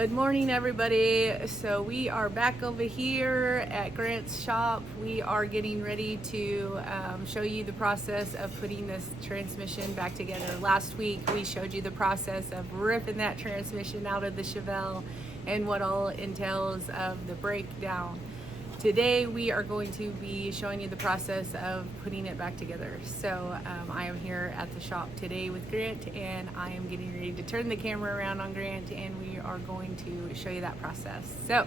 Good morning, everybody. So we are back over here at Grant's shop. We are getting ready to show you the process of putting this transmission back together. Last week we showed you the process of ripping that transmission out of the Chevelle and what all entails of the breakdown. Today we are going to be showing you the process of putting it back together. So I am here at the shop today with Grant, and I am getting ready to turn the camera around on Grant, and we are going to show you that process. So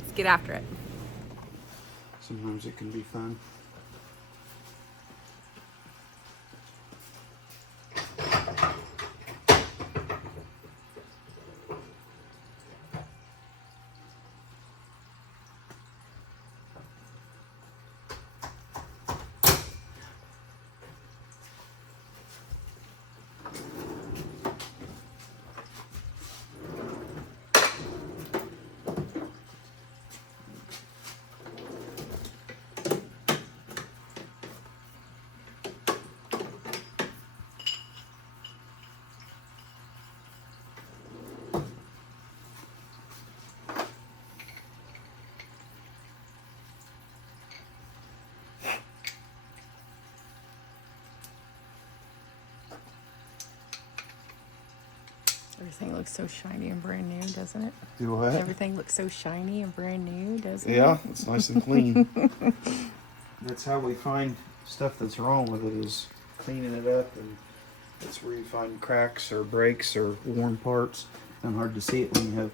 let's get after it. Sometimes it can be fun. Everything looks so shiny and brand new, doesn't it? Do what? Everything looks so shiny and brand new, doesn't it? Yeah, it's nice and clean. That's how we find stuff that's wrong with it, is cleaning it up, and that's where you find cracks or breaks or worn parts. And hard to see it when you have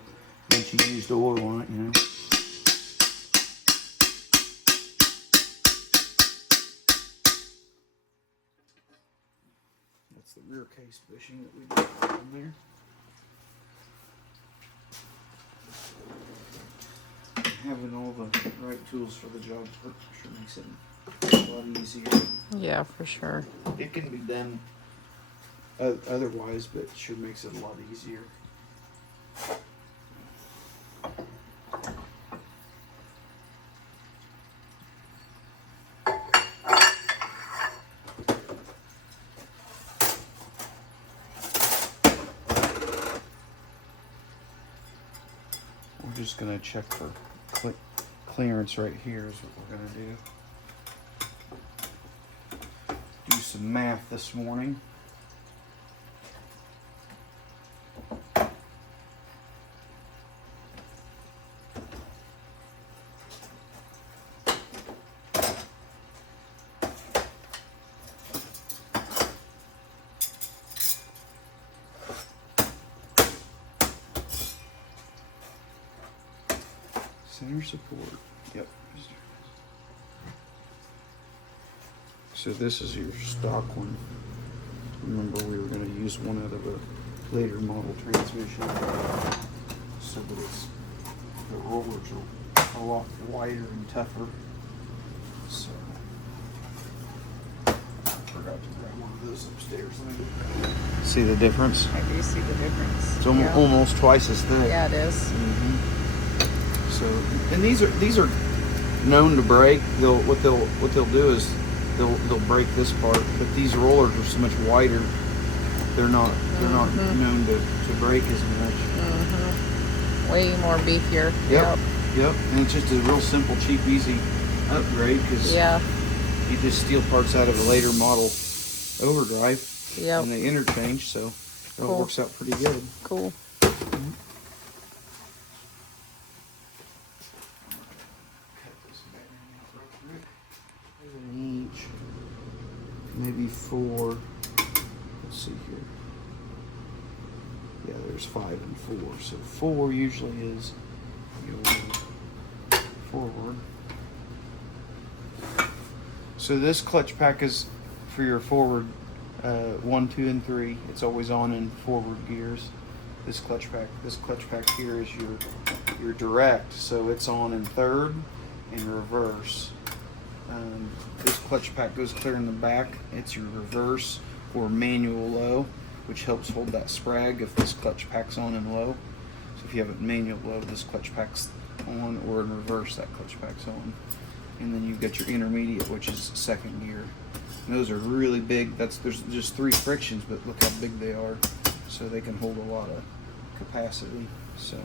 once you used oil on it, you know. That's the rear case bushing that we did on there. Having all the right tools for the job sure makes it a lot easier. Yeah, for sure. It can be done otherwise, but it sure makes it a lot easier. We're just going to check for clearance right here is what we're going to do. Do some math this morning. Center support. Yep. So this is your stock one. Remember, we were going to use one out of a later model transmission, so that the rollers are a lot wider and tougher. So I forgot to grab one of those upstairs. See the difference? I do see the difference. It's almost twice as thick. Yeah, it is. Mm-hmm. So, and these are known to break. What they'll do is they'll break this part, but these rollers are so much wider. They're not known to break as much. Way more beefier. Yep. And it's just a real simple, cheap, easy upgrade, because you just steal parts out of a later model overdrive and they interchange, so it works out pretty good. Cool. Each, maybe 4. Let's see here. Yeah, there's 5 and 4. So 4 usually is your forward. So this clutch pack is for your forward 1, 2, and 3. It's always on in forward gears. This clutch pack here is your direct, so it's on in third and reverse. This clutch pack goes clear in the back. It's your reverse or manual low, which helps hold that sprag if this clutch pack's on and low. So if you have it manual low, this clutch pack's on, or in reverse, that clutch pack's on. And then you've got your intermediate, which is second gear. And those are really big. There's just 3 frictions, but look how big they are. So they can hold a lot of capacity. So go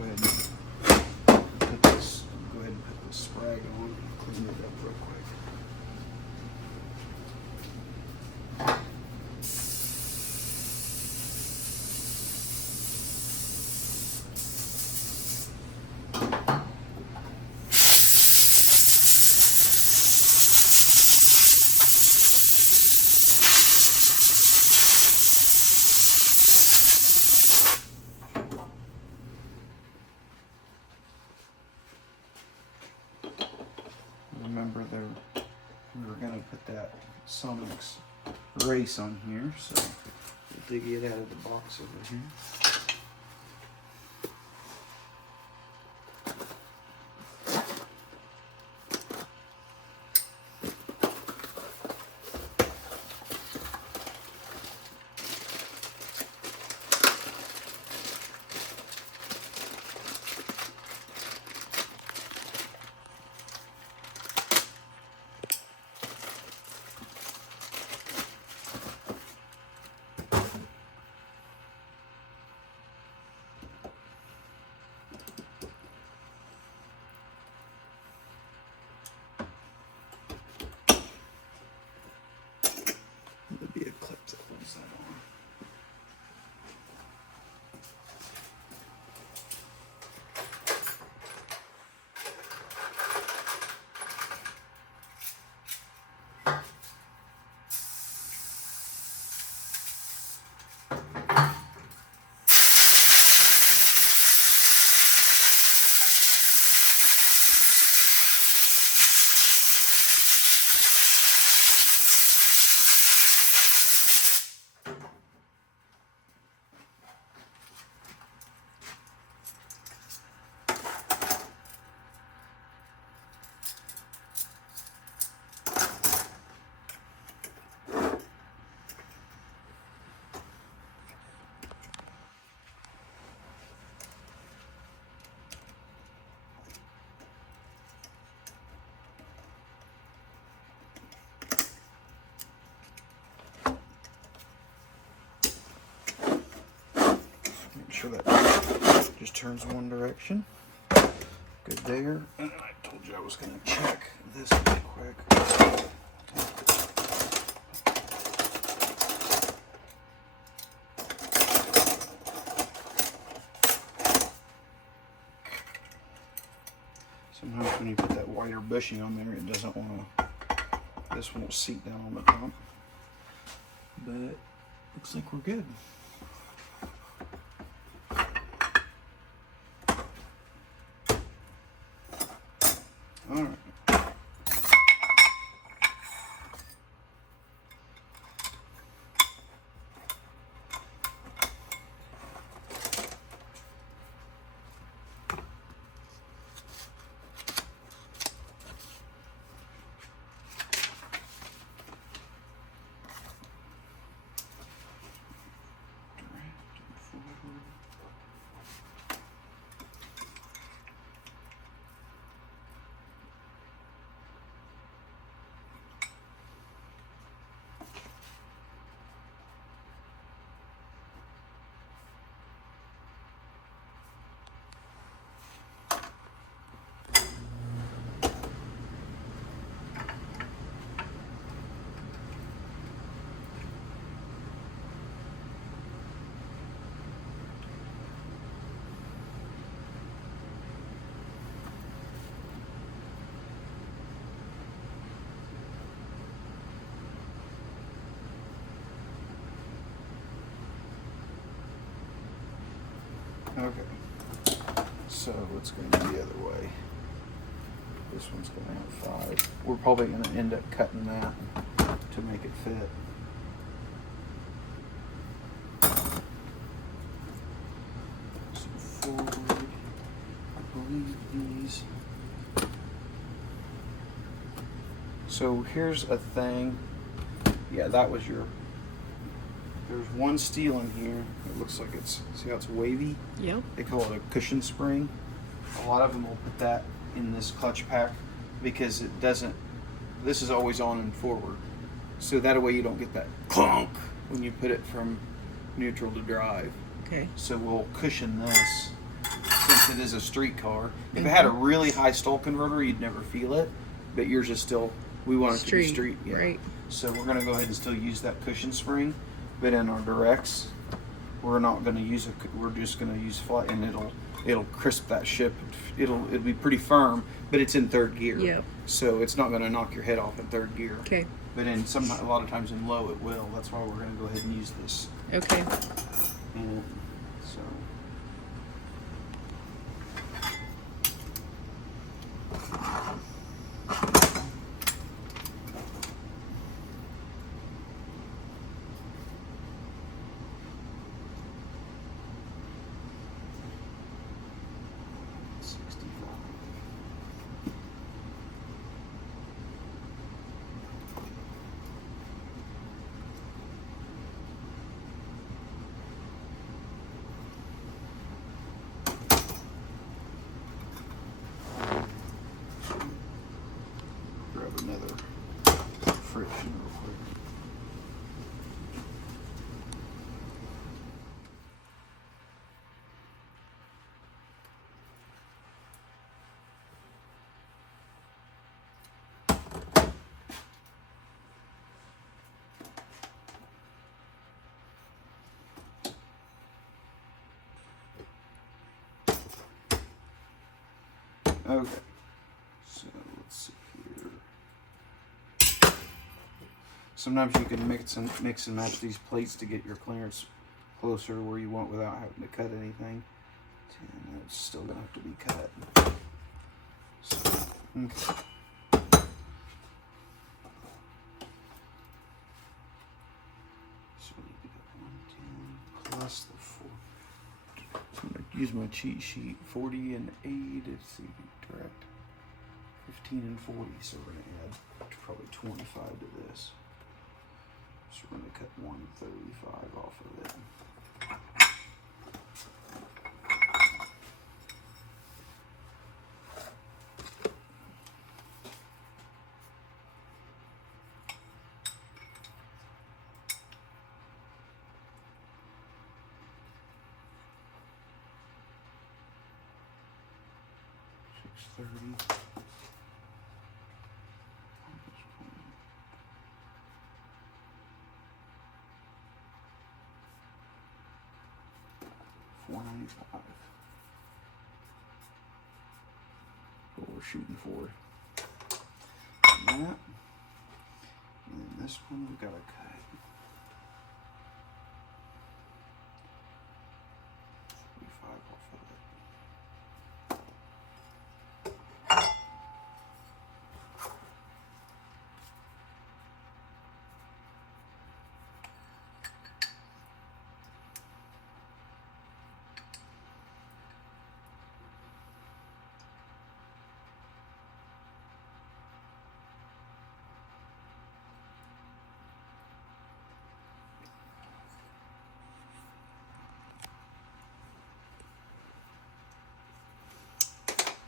ahead and put this sprag on, clean it up real quick. Remember we were going to put that Sonic's race on here, so we'll dig it out of the box over here. There'd be a clip that holds that on. Make sure that just turns one direction. Good there. And I told you I was going to check this real quick. Sometimes when you put that wider bushing on there, it doesn't want to, this won't seat down on the pump. But looks like we're good. All right. Okay, so let's go the other way. This one's going to have 5. We're probably going to end up cutting that to make it fit. So forward, I believe these. So here's a thing. Yeah, that was your. There's one steel in here. It looks like it's, see how it's wavy? Yeah. They call it a cushion spring. A lot of them will put that in this clutch pack because it doesn't, this is always on and forward. So that way you don't get that clunk when you put it from neutral to drive. Okay. So we'll cushion this since it is a street car. If it had a really high stall converter, you'd never feel it, but yours is still, we want it to be street. Yeah. Right. So we're gonna go ahead and still use that cushion spring, but in our directs, we're not gonna use it. We're just gonna use flat, and it'll crisp that ship. It'll be pretty firm, but it's in third gear. Yep. So it's not gonna knock your head off in third gear. Okay. But in a lot of times in low, it will. That's why we're gonna go ahead and use this. Okay. And so. Grab another friction real quick. Okay, so let's see here. Sometimes you can mix and match these plates to get your clearance closer to where you want without having to cut anything. And it's still gonna have to be cut. So, okay. So we need to get 110 plus the 4. So I'm gonna use my cheat sheet. 40 and 8. Let's see, direct. 15 and 40. So we're gonna add probably 25 to this. So we're gonna cut 135 off of it. $630. $495. What we're shooting for. And that. And then this one we gotta cut. 35 off of it.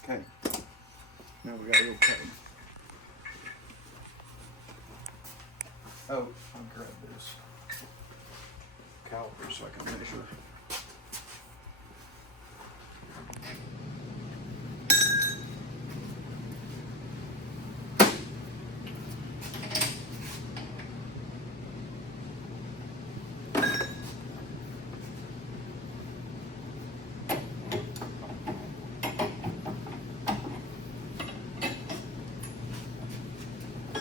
Okay, now we gotta go cut. Oh, I'll grab this caliper so I can measure.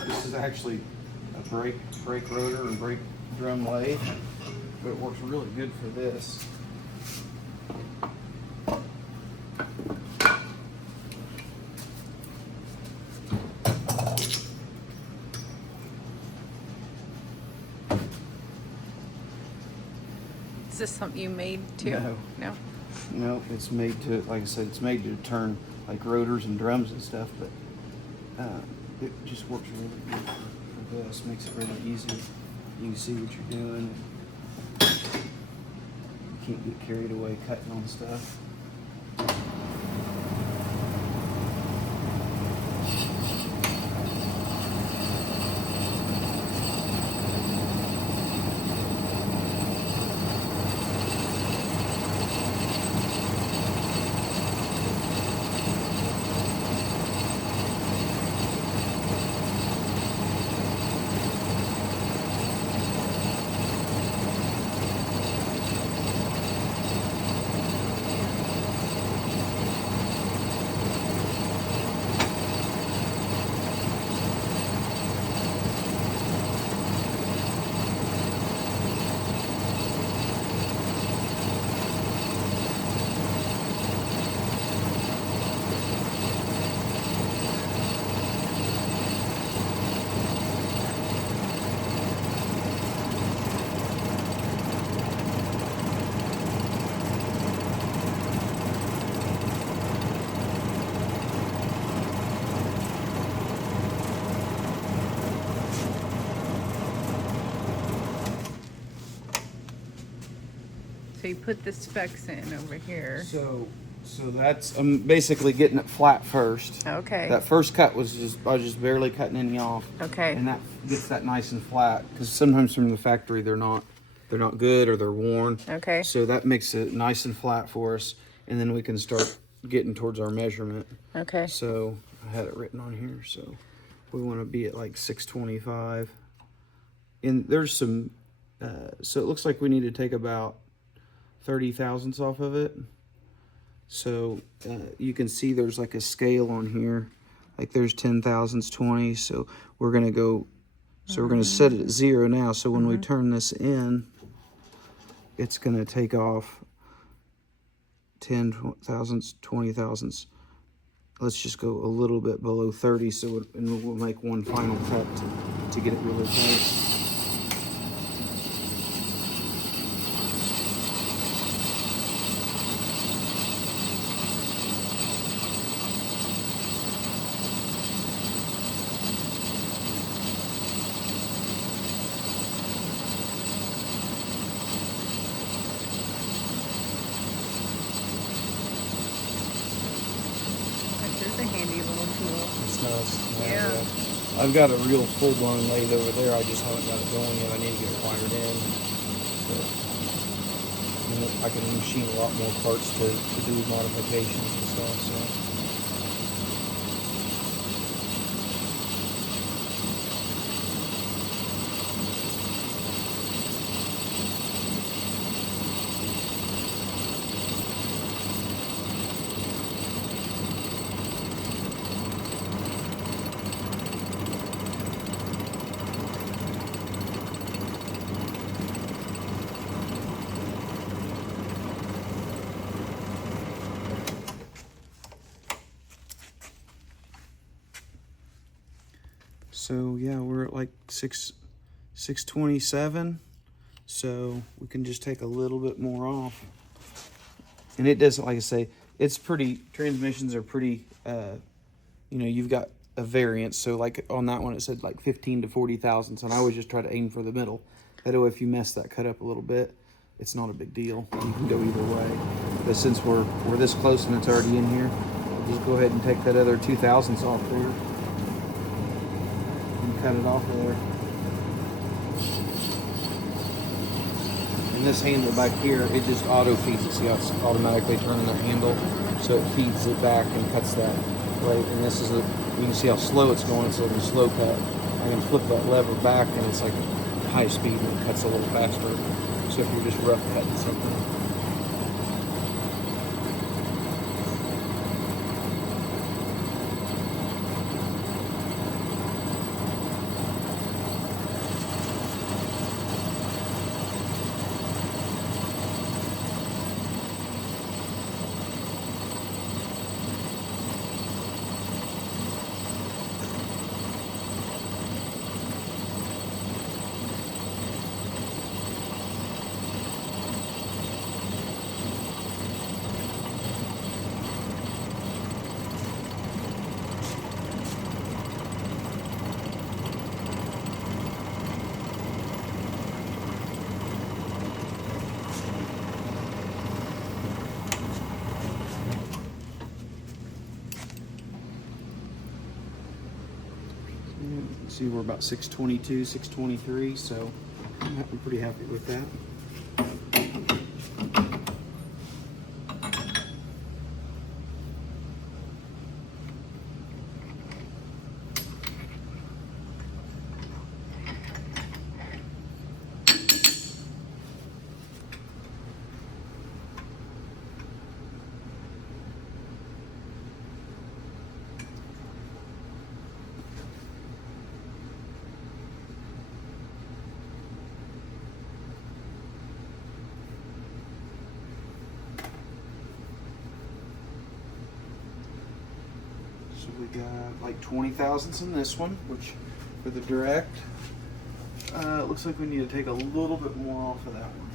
This is actually a brake rotor and brake drum lathe, but it works really good for this. Is this something you made too? No. No. No, it's made to, like I said, it's made to turn like rotors and drums and stuff, but it just works really good for this. Makes it really easy. You can see what you're doing. You can't get carried away cutting on stuff. So you put the specs in over here. So that's I'm basically getting it flat first. Okay. That first cut was I was just barely cutting any off. Okay. And that gets that nice and flat because sometimes from the factory they're not good or they're worn. Okay. So that makes it nice and flat for us, and then we can start getting towards our measurement. Okay. So I had it written on here. So we want to be at like 625. And there's some. So it looks like we need to take about 30 thousandths off of it. So you can see there's like a scale on here, like there's 10 thousandths, 20. So we're gonna go. So we're gonna set it at 0 now. So when we turn this in, it's gonna take off 10 thousandths, 20 thousandths. Let's just go a little bit below 30. So and we'll make one final cut to get it really close. It's a handy little tool. It's nice. Yeah. I've got a real full-blown lathe over there. I just haven't got it going yet. I need to get it wired in. But, you know, I can machine a lot more parts to do modifications and stuff. So. So yeah, we're at like 627. So we can just take a little bit more off. And it doesn't, like I say, it's pretty, transmissions are pretty, you know, you've got a variance. So like on that one, it said like 15 to 40 thousandths. And I always just try to aim for the middle. That way, if you mess that cut up a little bit, it's not a big deal. You can go either way. But since we're this close and it's already in here, I'll just go ahead and take that other 2 thousandths off there. Cut it off of there. And this handle back here, it just auto feeds it. See how it's automatically turning that handle? So it feeds it back and cuts that plate. And this is you can see how slow it's going. It's like a slow cut. I can flip that lever back and it's like high speed and it cuts a little faster. So if you're just rough cutting something. See, we're about 622, 623, so I'm pretty happy with that. So we got like 20 thousandths in this one, which for the direct, it looks like we need to take a little bit more off of that one.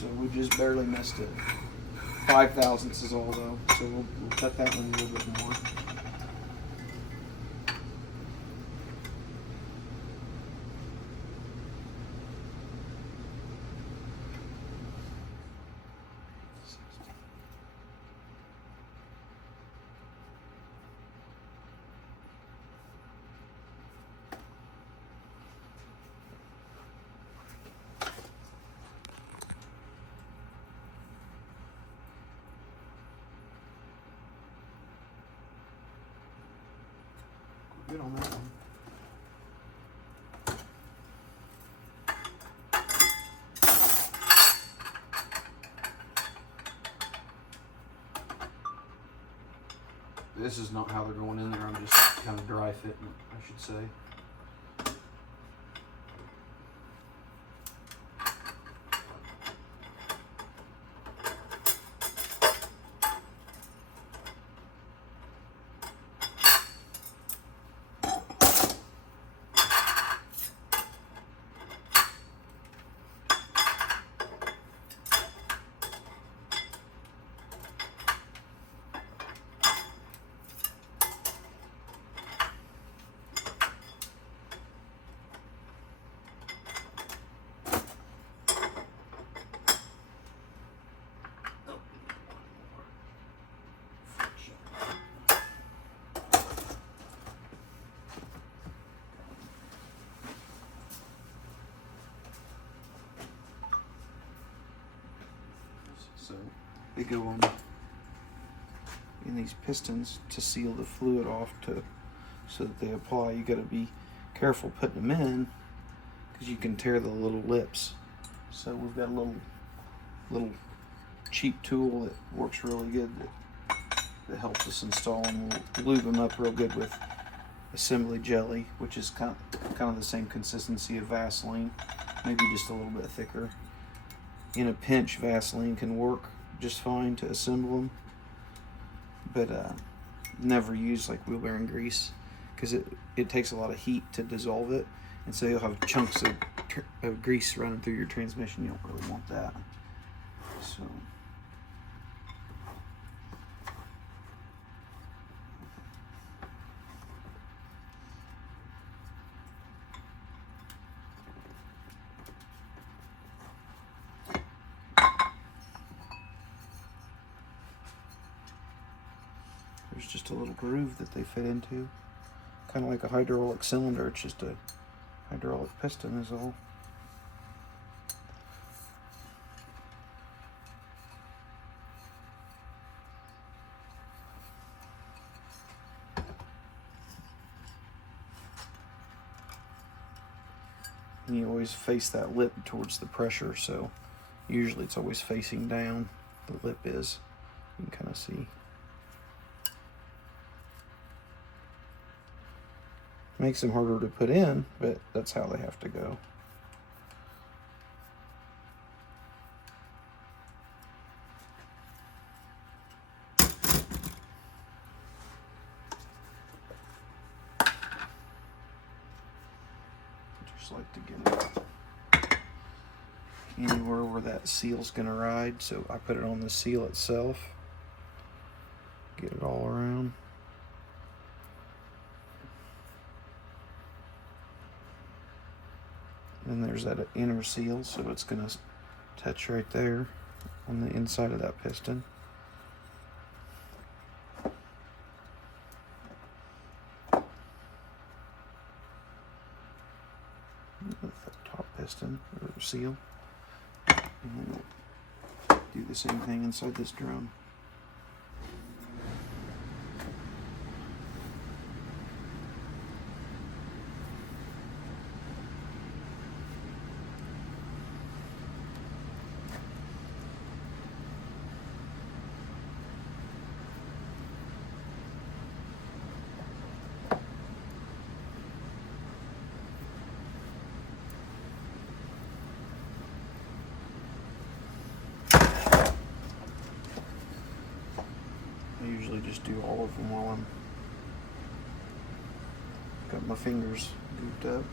So we just barely missed it. 5 thousandths is all though, so we'll cut that one a little bit more. good on that one. This is not how they're going in there. I'm just kind of dry fitting it, I should say. So they go on in these pistons to seal the fluid off so that they apply. You got to be careful putting them in because you can tear the little lips. So we've got a little cheap tool that works really good that helps us install them. We'll lube them up real good with assembly jelly, which is kind of the same consistency of Vaseline, maybe just a little bit thicker. In a pinch, Vaseline can work just fine to assemble them, but never use like wheel bearing grease because it takes a lot of heat to dissolve it, and so you'll have chunks of grease running through your transmission. You don't really want that. So there's just a little groove that they fit into, kind of like a hydraulic cylinder. It's just a hydraulic piston is all. And you always face that lip towards the pressure, so usually it's always facing down. The lip is, you can kind of see. Makes them harder to put in, but that's how they have to go. Just like to get it anywhere where that seal's gonna ride, so I put it on the seal itself. Get it all around. And there's that inner seal, so it's going to touch right there on the inside of that piston. With that top piston or seal. And then we'll do the same thing inside this drum. I usually just do all of them while I'm got my fingers gooped up.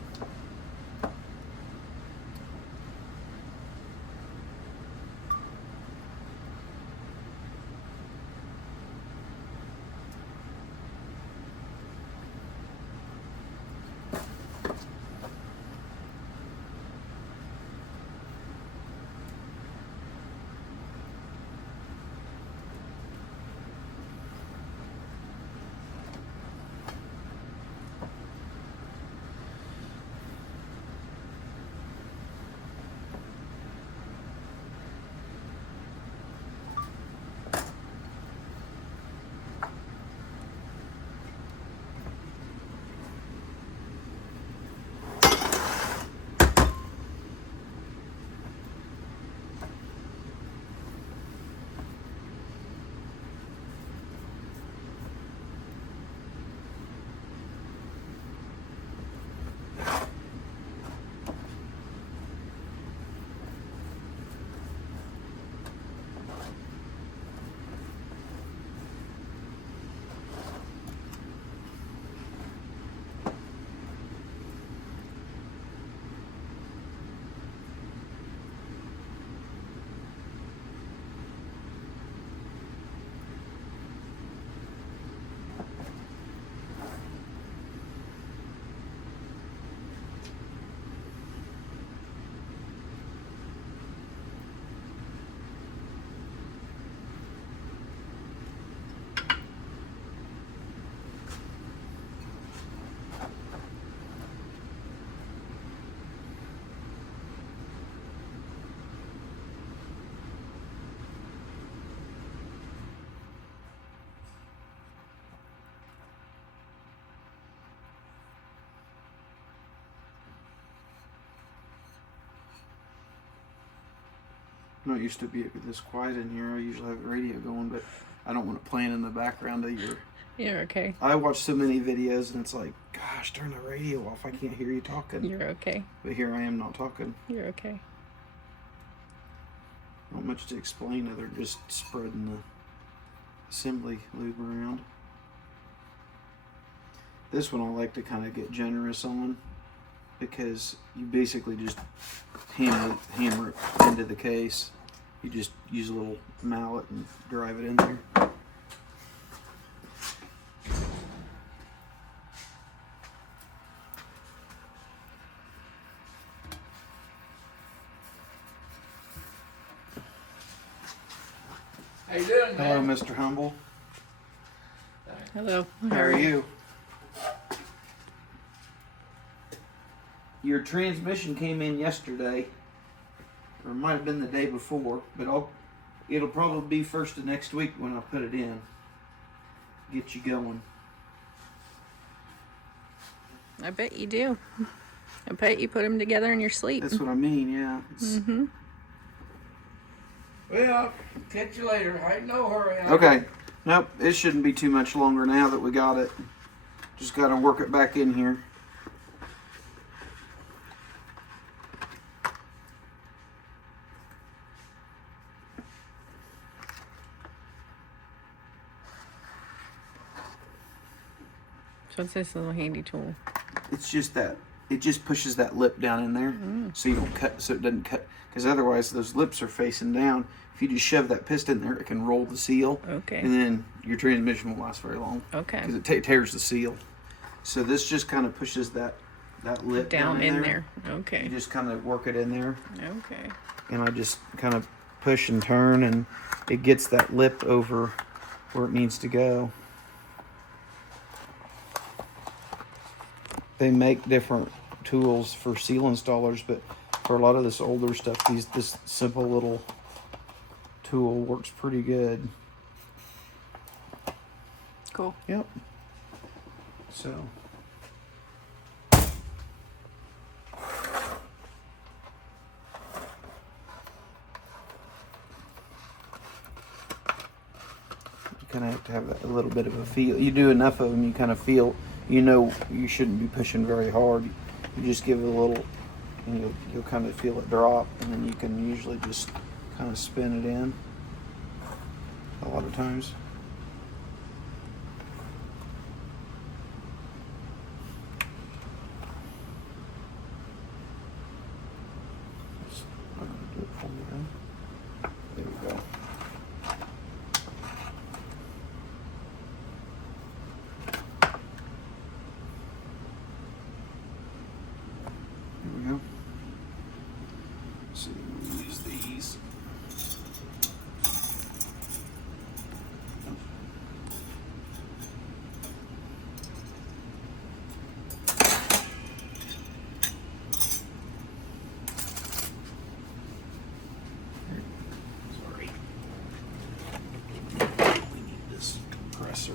Not used to be this quiet in here. I usually have the radio going, but I don't want it playing in the background of your... You're okay. I watch so many videos and it's like, gosh, turn the radio off. I can't hear you talking. You're okay. But here I am not talking. You're okay. Not much to explain other than just spreading the assembly lube around. This one I like to kind of get generous on because you basically just hammer it into the case. You just use a little mallet and drive it in there. How you doing, Hello, man? Mr. Humble. Hello. How are you? Your transmission came in yesterday, or it might have been the day before, but it'll probably be first of next week when I put it in. Get you going. I bet you do. I bet you put them together in your sleep. That's what I mean, yeah. Mm-hmm. Well, catch you later. I ain't no hurry. Okay. Nope, it shouldn't be too much longer now that we got it. Just got to work it back in here. So what's this little handy tool? It's just that it just pushes that lip down in there, so you don't cut, so it doesn't cut. Because otherwise, those lips are facing down. If you just shove that piston in there, it can roll the seal, Okay. and then your transmission won't last very long Okay. because it tears the seal. So this just kind of pushes that lip Down in there. there. Okay. You just kind of work it in there, Okay. and I just kind of push and turn, and it gets that lip over where it needs to go. They make different tools for seal installers, but for a lot of this older stuff, this simple little tool works pretty good. Cool. Yep. So. You kind of have to have a little bit of a feel. You do enough of them, you kind of feel, you know, you shouldn't be pushing very hard. You just give it a little, and you'll kind of feel it drop, and then you can usually just kind of spin it in a lot of times. Do it for me then. There we go. Here we go. Let's see, we'll use these. Sorry. We need this compressor.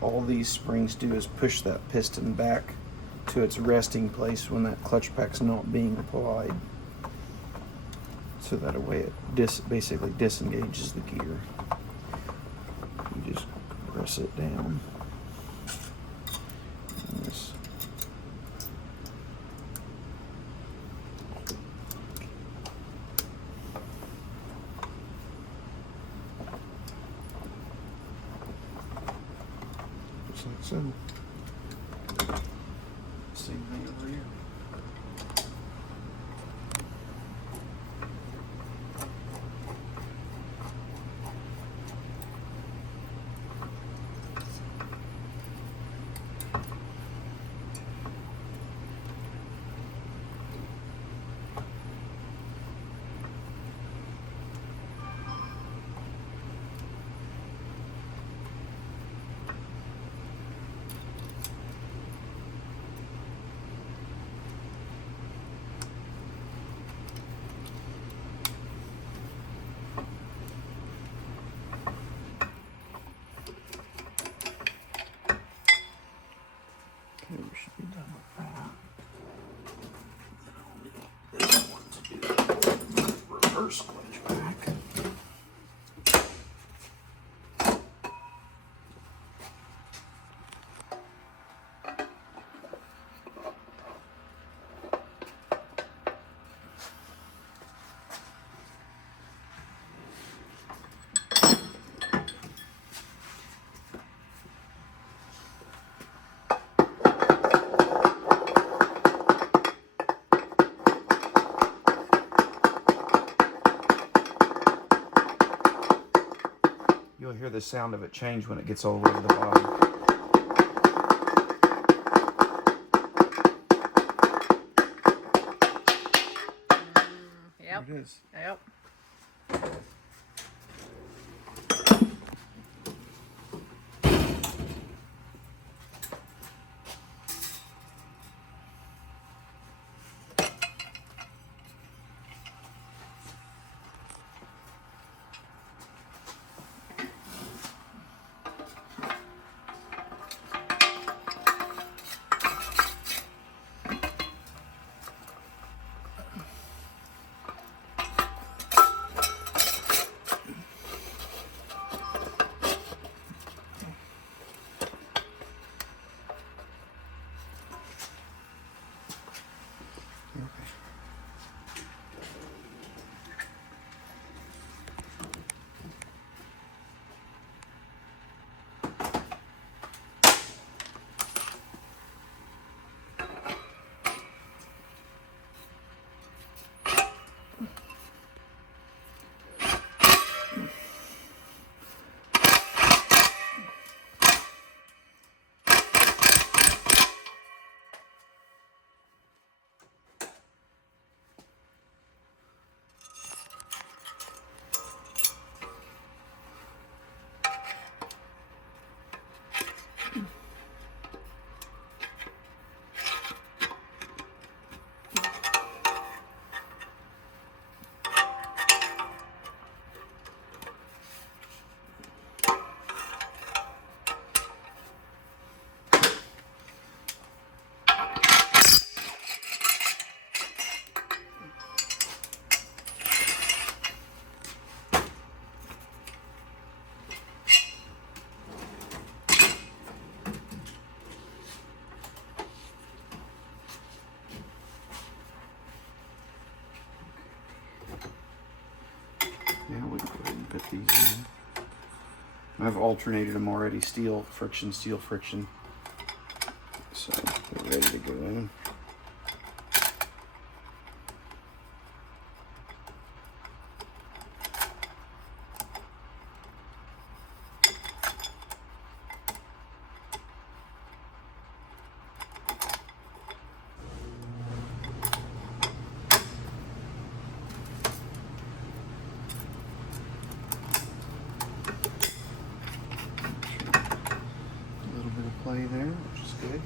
All these springs do is push that piston back to its resting place when that clutch pack's not being applied. So that way it basically disengages the gear. You just press it down. And this. Just like so. Same thing over here. You'll hear the sound of it change when it gets all the way to the bottom. Yep. There it is. Yep. Yeah, we can go ahead and put these in. I've alternated them already, steel friction, so they're ready to go in. A little bit of play there, which is good.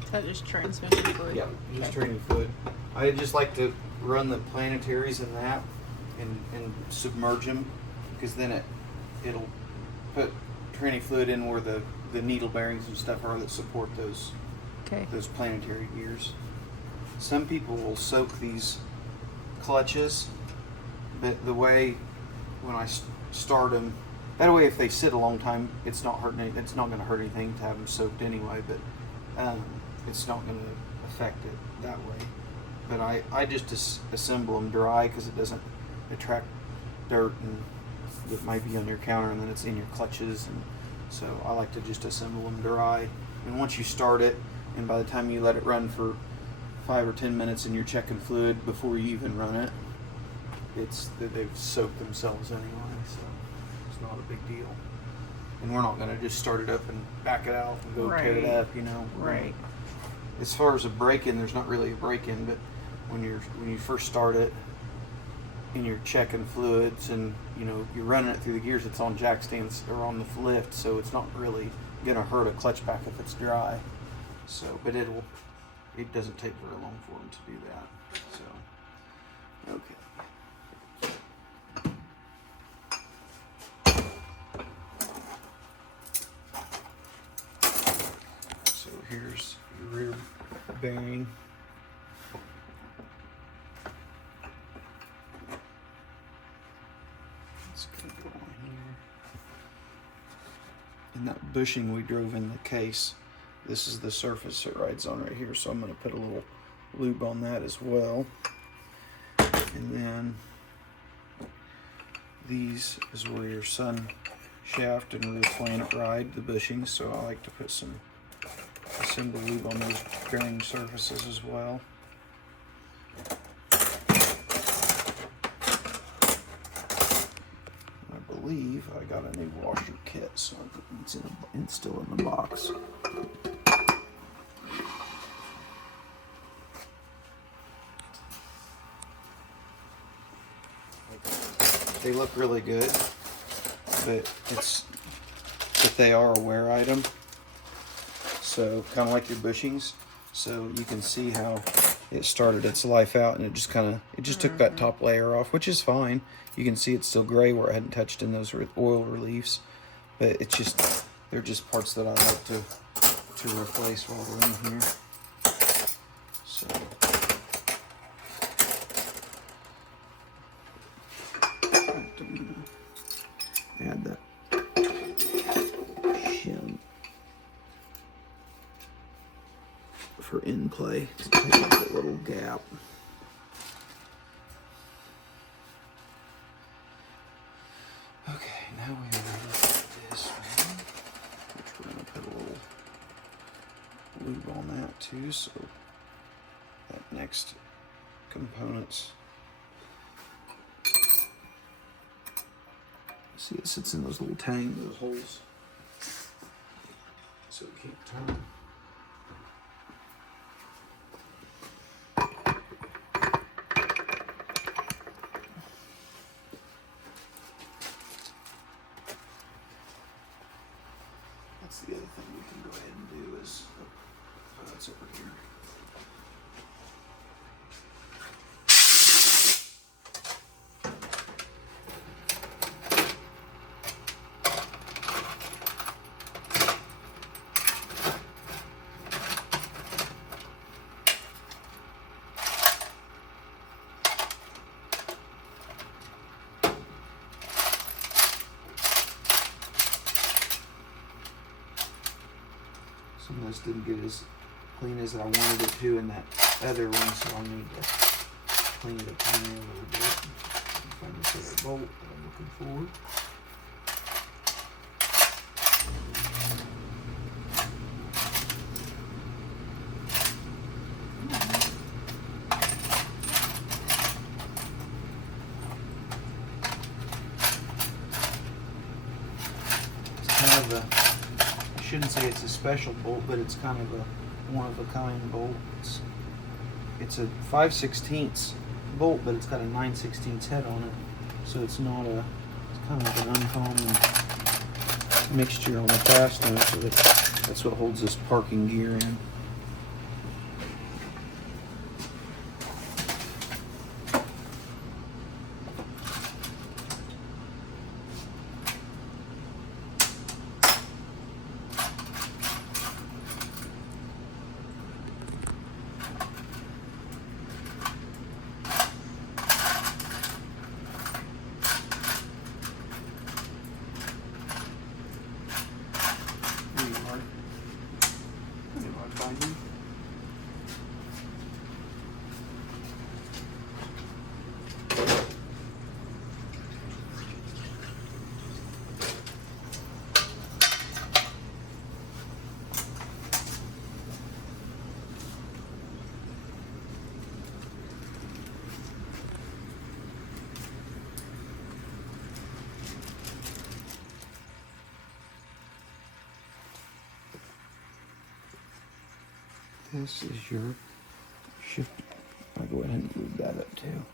Is that just transmission fluid? Yeah, just training fluid. I just like to run the planetaries in that and submerge them, because then it'll put training fluid in where the needle bearings and stuff are that support those planetary gears. Some people will soak these clutches, but the way when I start them, that way if they sit a long time, it's not hurting. It's not going to hurt anything to have them soaked anyway, but it's not going to affect it that way. But I just assemble them dry because it doesn't attract dirt and that might be on your counter, and then it's in your clutches, and so I like to just assemble them dry. And once you start it, and by the time you let it run for 5 or 10 minutes and you're checking fluid before you even run it, it's that they've soaked themselves anyway, so it's not a big deal. And we're not going to just start it up and back it out and go tear it up, you know. Right. As far as a break-in, there's not really a break-in, but when you first start it, and you're checking fluids, and you know you're running it through the gears, it's on jack stands or on the lift, so it's not really gonna hurt a clutch pack if it's dry. So, but it doesn't take very long for them to do that. So, okay. So here's your rear bearing. It's gonna go on here. And that bushing we drove in the case, this is the surface it rides on right here, so I'm gonna put a little lube on that as well. And then these is where your sun shaft and rear planet ride, the bushings, so I like to put some single lube on those bearing surfaces as well. I believe I got a new washer kit, so it's still in the box. They look really good, but they are a wear item. So kind of like your bushings. So you can see how it started its life out, and it just took that top layer off, which is fine. You can see it's still gray where it hadn't touched in those oil reliefs, but they're just parts that I like to replace while we're in here. So. Add that shim for in play to take out that little gap. Okay, now we have this one, which we're going to put a little lube on that too, so that next component's. See, it sits in those little those holes, so it can't turn. That's the other thing we can go ahead and do is, oh, that's over here. Some of this didn't get as clean as I wanted it to in that other one, so I'll need to clean it up in there a little bit. Find this other bolt that I'm looking for. It's kind of a, I shouldn't say it's a special bolt, but it's kind of a one-of-a-kind bolt. It's a 5/16 bolt, but it's got a 9/16 head on it, so it's not a. It's kind of an uncommon mixture on the fastener, so that's what holds this parking gear in. This is your shift. I'll go ahead and move that up too.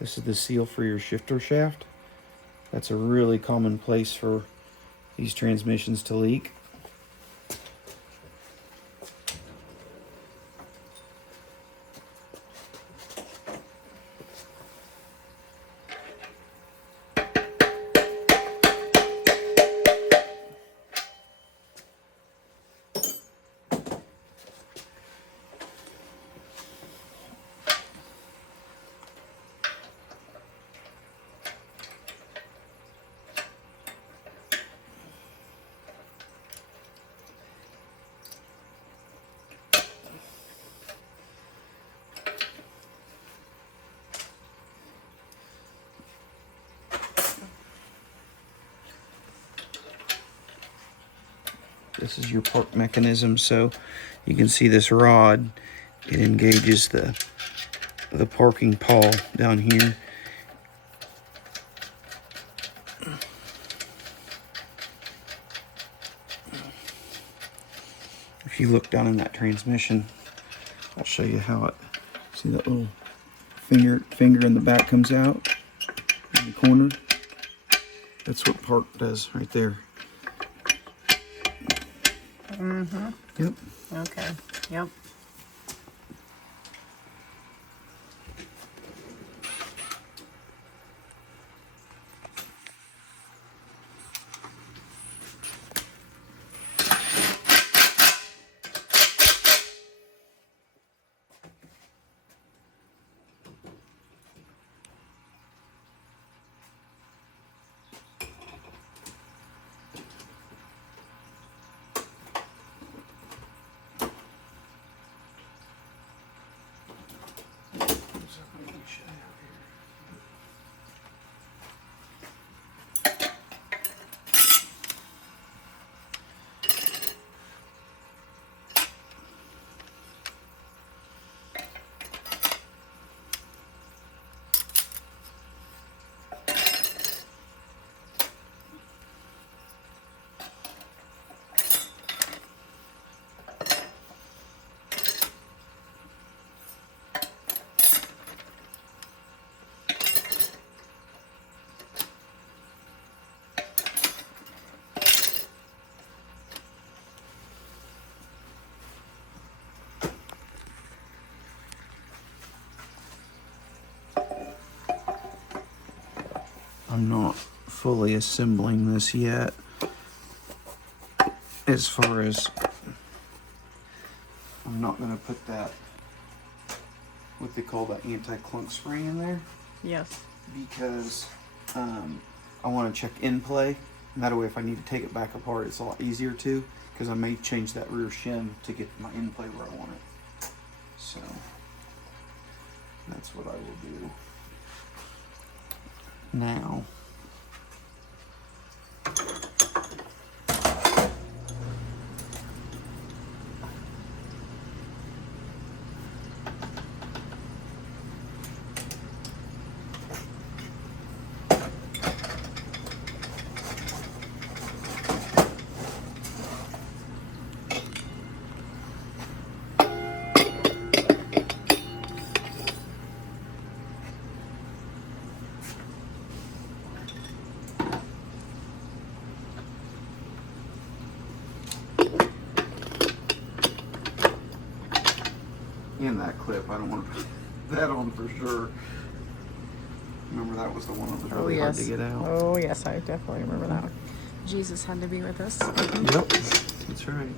This is the seal for your shifter shaft. That's a really common place for these transmissions to leak. This is your park mechanism, so you can see this rod. It engages the parking pawl down here. If you look down in that transmission, I'll show you how it. See that little finger in the back comes out in the corner. That's what park does right there. Mm-hmm. Yep. Okay. Yep. I'm not fully assembling this yet. As far as, I'm not going to put that, what they call that anti-clunk spring in there. Yes. Because I want to check in play. And that way if I need to take it back apart, it's a lot easier to. Because I may change that rear shim to get my in play where I want it. So, that's what I will do. Now, in that clip, I don't want to put that on for sure. Remember that was the one that was really hard to get out. Oh yes, I definitely remember that one. Jesus had to be with us. Yep, that's right.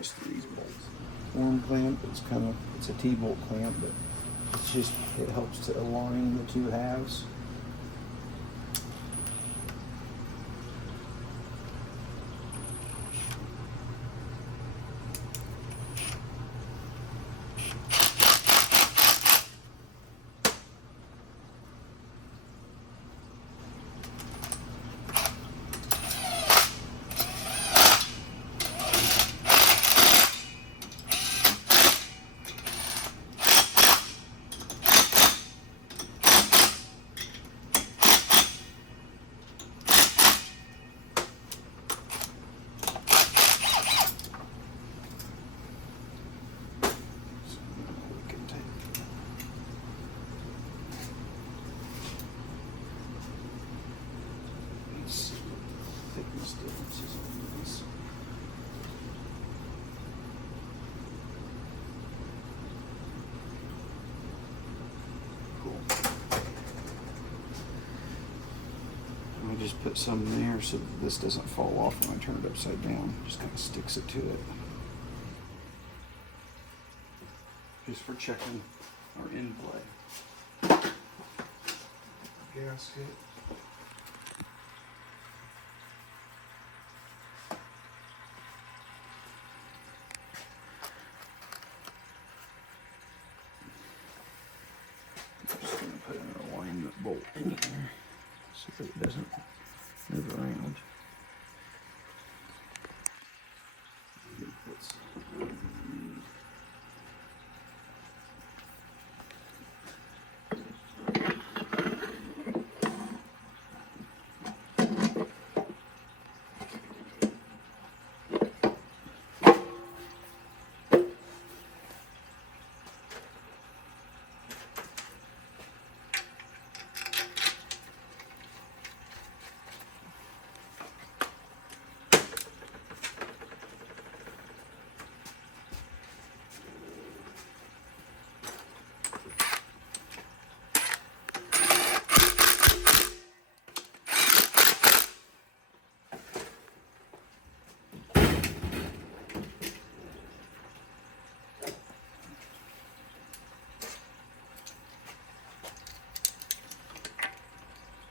rest of these bolts. Worm clamp, it's a T-bolt clamp, but it helps to align the two halves. Thickness differences on these. Cool. I just put some in there so that this doesn't fall off when I turn it upside down. Just kind of sticks it to it. Just for checking our end play. Gasket. Put an alignment bolt in here so that it doesn't move around.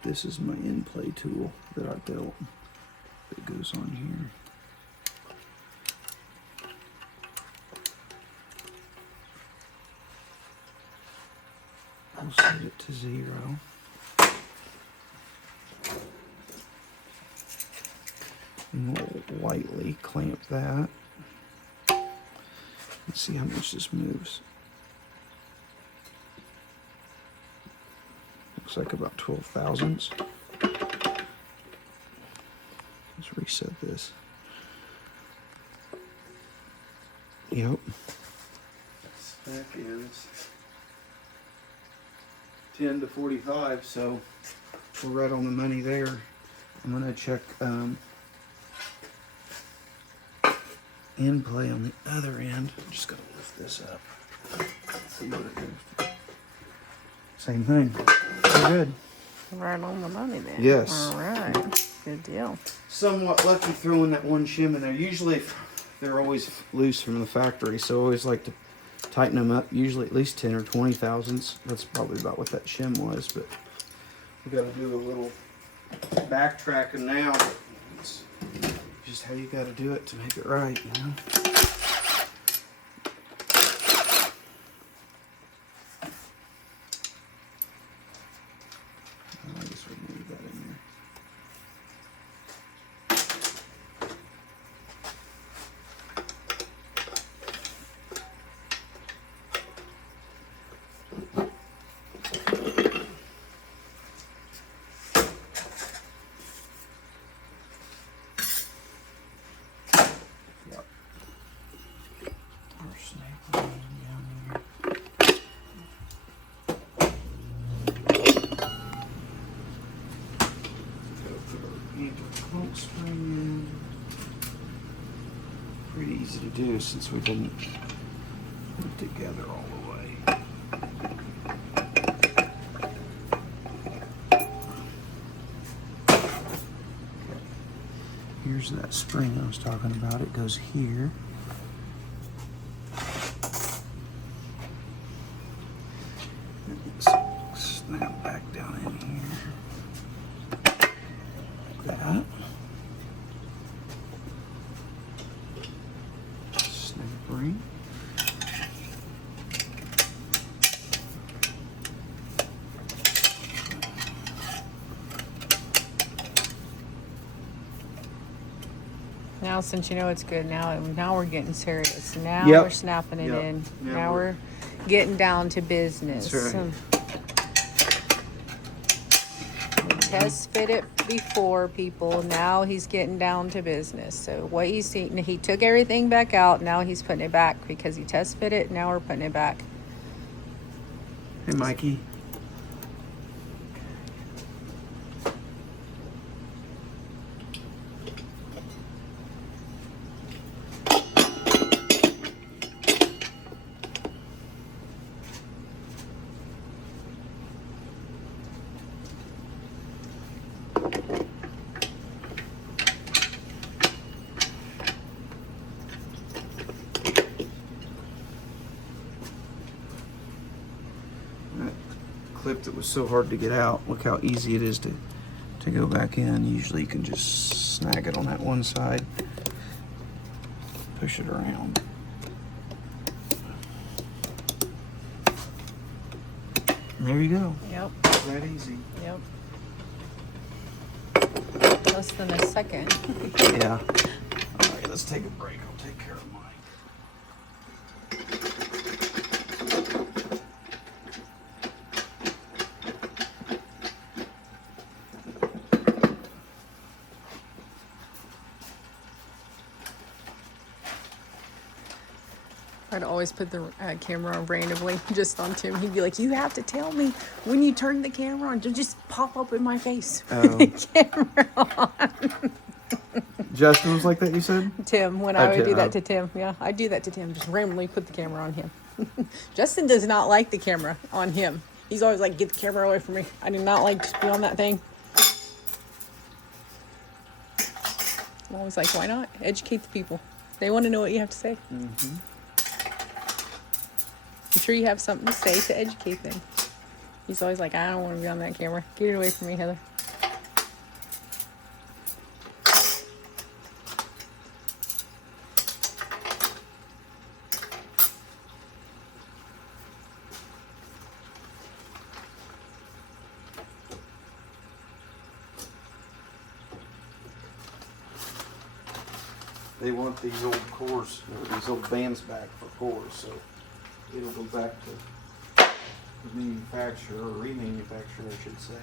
This is my end play tool that I built that goes on here. I'll set it to 0. And we'll lightly clamp that. Let's see how much this moves. Looks like about 12 thousandths. Let's reset this. Yep. Spec is 10 to 45, so we're right on the money there. I'm gonna check end play on the other end. I'm just gonna lift this up. See what it goes. Same thing. We're good. Right on the money then. Yes. All right. Good deal. Somewhat lucky throwing that one shim in there. Usually they're always loose from the factory, so I always like to tighten them up. Usually at least 10 or 20 thousandths. That's probably about what that shim was, but we got to do a little backtracking now. But it's just how you got to do it to make it right, you know. I'll just remove that in there. Pretty easy to do since we didn't put it together all the way. Here's that spring I was talking about. It goes here. now, since you know it's good, now we're getting serious. Now Yep. we're snapping it Yep. in. Yeah, Now we're getting down to business. That's right. We test fit it before, people. Now he's getting down to business. So what he's seen, he took everything back out. Now he's putting it back because he test fit it. Now we're putting it back. Hey, Mikey. That clip that was so hard to get out, look how easy it is to go back in. Usually you can just snag it on that one side, push it around. And there you go. Yep. That easy. Yep. Less than a second. Yeah. All right, let's take a break. I'll take care of mine. I'd always put the camera on randomly, just on Tim. He'd be like, "You have to tell me when you turn the camera on. Just pop up in my face." Oh. The camera on. Justin was like that, you said? Tim, when Oh, I would Tim, do oh. that to Tim, yeah, I do that to Tim. Just randomly put the camera on him. Justin does not like the camera on him. He's always like, "Get the camera away from me. I do not like to be on that thing." I'm always like, "Why not? Educate the people. They want to know what you have to say." Mm-hmm. I'm sure you have something to say to educate them. He's always like, "I don't want to be on that camera. Get it away from me, Heather." They want these old cores, or these old bands back for cores, so it'll go back to the manufacturer, or remanufacturer, I should say.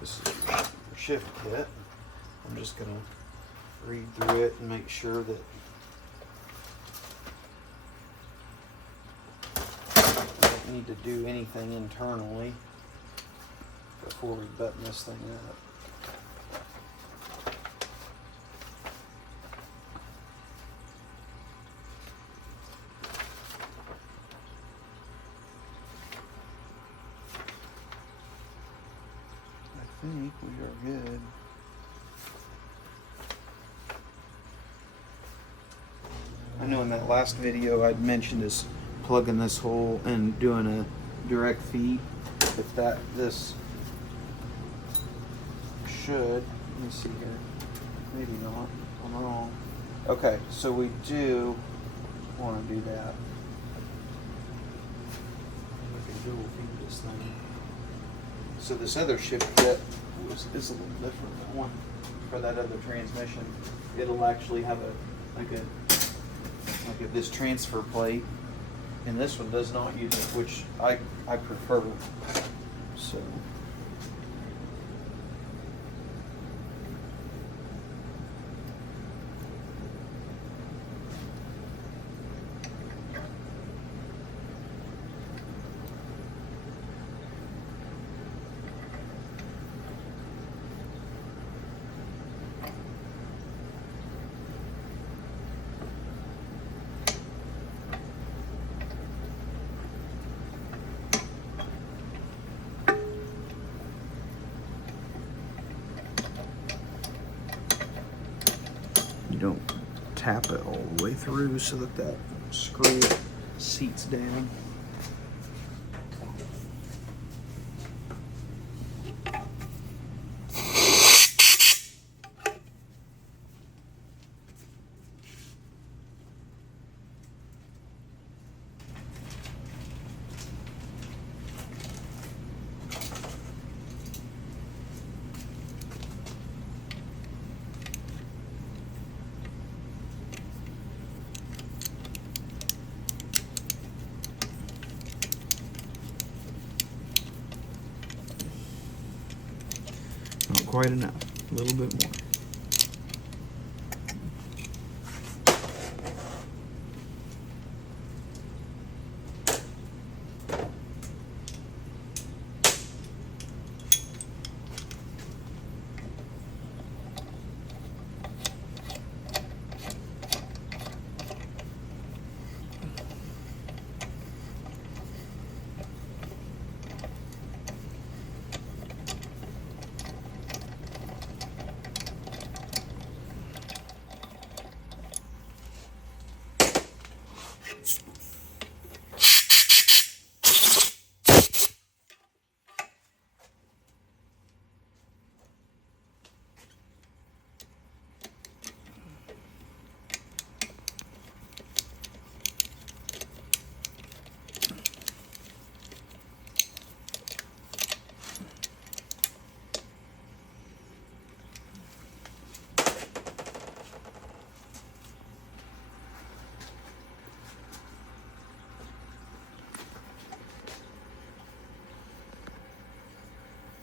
This is your shift kit. I'm just gonna read through it and make sure that we don't need to do anything internally before we button this thing up. I think we are good. I know in that last video I'd mentioned is plugging this hole and doing a direct feed. If this should, let me see here, maybe not, I'm wrong. Okay, so we do want to do that. We can dual feed this thing. So this other shift kit is a little different. That one for that other transmission, it'll actually have this transfer plate, and this one does not use it, which I prefer. So you don't tap it all the way through so that screw seats down. quite enough. A little bit more.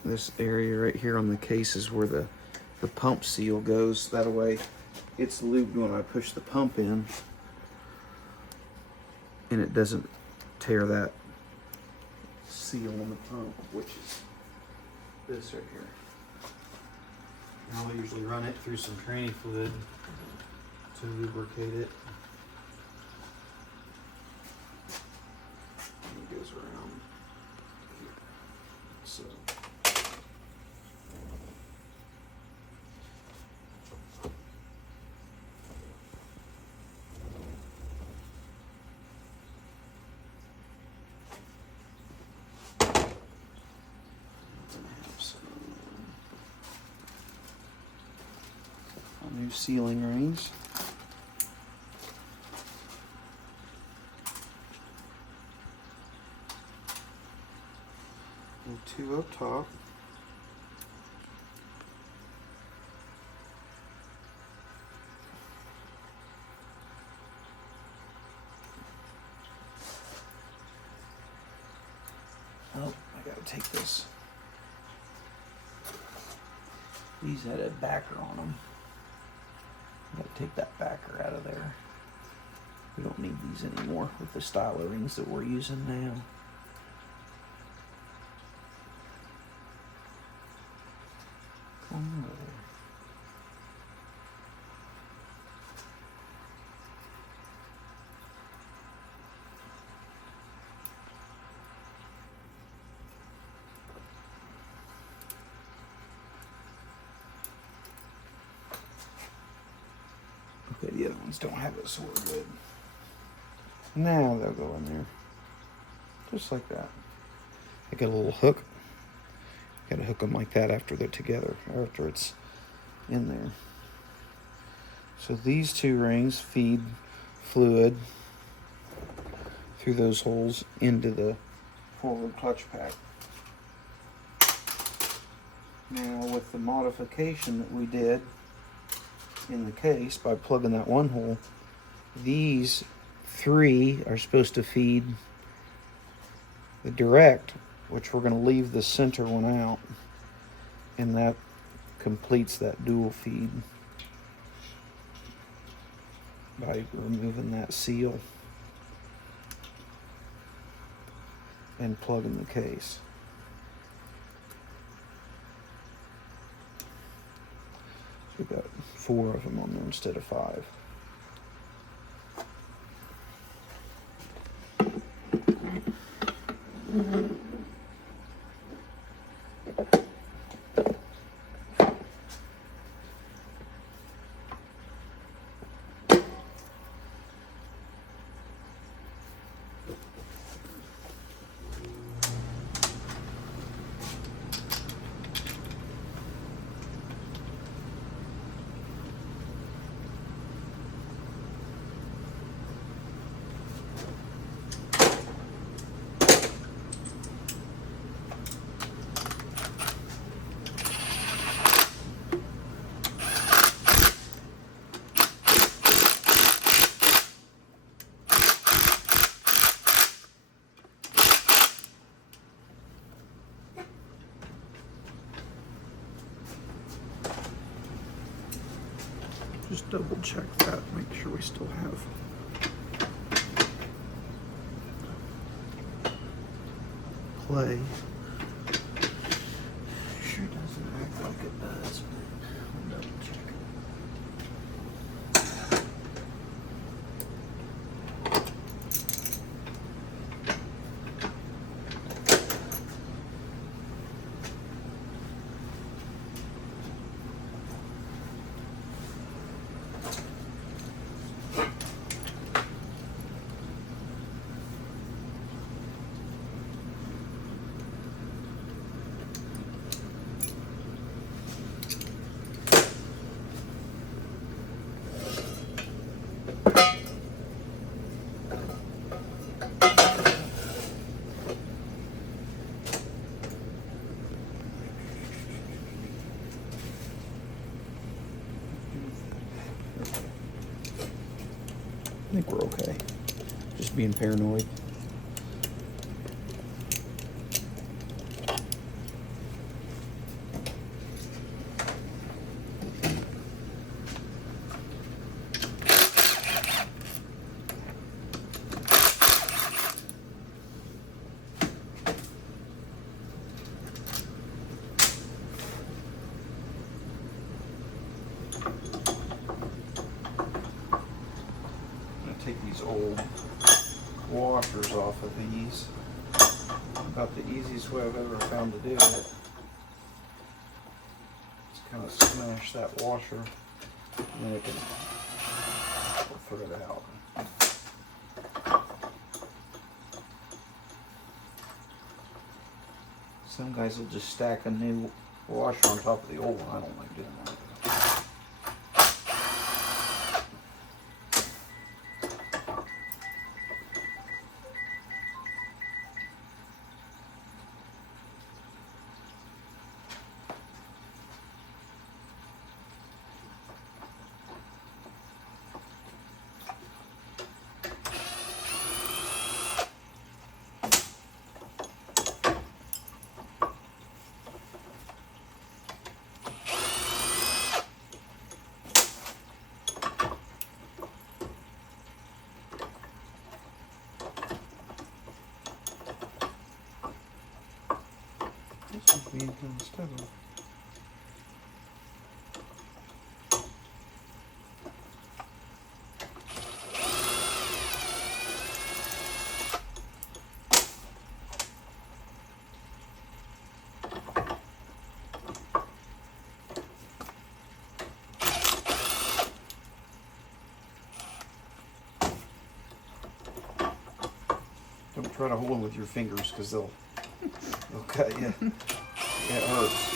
This area right here on the case is where the pump seal goes. That way it's lubed when I push the pump in and it doesn't tear that seal on the pump, which is this right here. And I'll usually run it through some tranny fluid to lubricate it. And it goes around here. So new sealing rings. And 2 up top. Oh, I gotta take this. These had a backer on them. Gotta take that backer out of there. We don't need these anymore with the style of rings that we're using now. Okay, the other ones don't have it, so we're good. Now they'll go in there. Just like that. I got a little hook. Gotta hook them like that after they're together, or after it's in there. So these 2 rings feed fluid through those holes into the forward clutch pack. Now with the modification that we did in the case by plugging that one hole, these 3 are supposed to feed the direct, which we're going to leave the center one out, and that completes that dual feed by removing that seal and plugging the case. We've got 4 of them on there instead of 5. double check that, make sure we still have play. Sure doesn't act like it does, but I'll double check it. I think we're okay. Just being paranoid. Take these old washers off of these. About the easiest way I've ever found to do it. Just kind of smash that washer and then it can throw it out. Some guys will just stack a new washer on top of the old one. I don't like doing that. This is being kind of stubborn. Don't try to hold them with your fingers because they'll cut you. It hurts.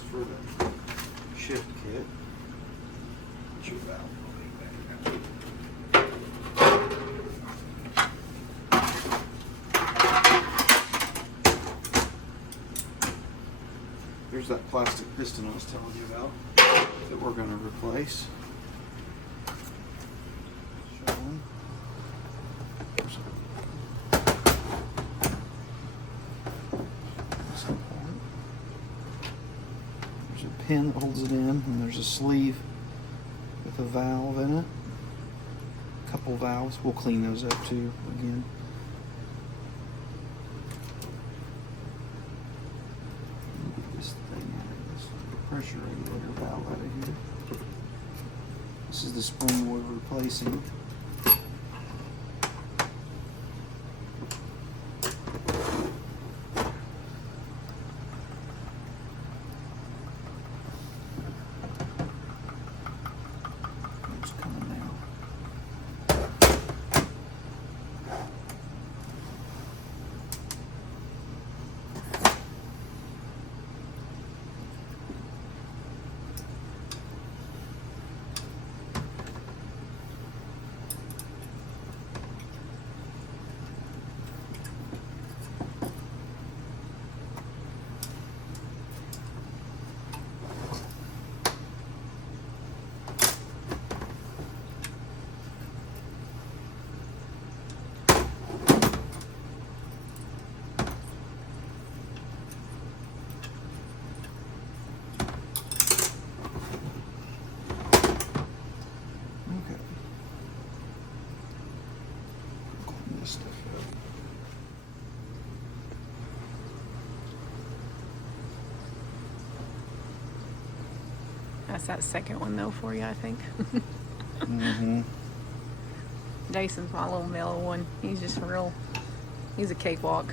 replacements for the shift kit. Put your valve back out. There's that plastic piston I was telling you about that we're going to replace. There's a pin that holds it in, and there's a sleeve with a valve in it. A couple valves. We'll clean those up too again. This thing out of this pressure regulator valve out of here. This is the spring we're replacing. It's coming out. This stuff up. That's that second one though for you, I think. Mm-hmm. Jason's my little mellow one. He's just he's a cakewalk.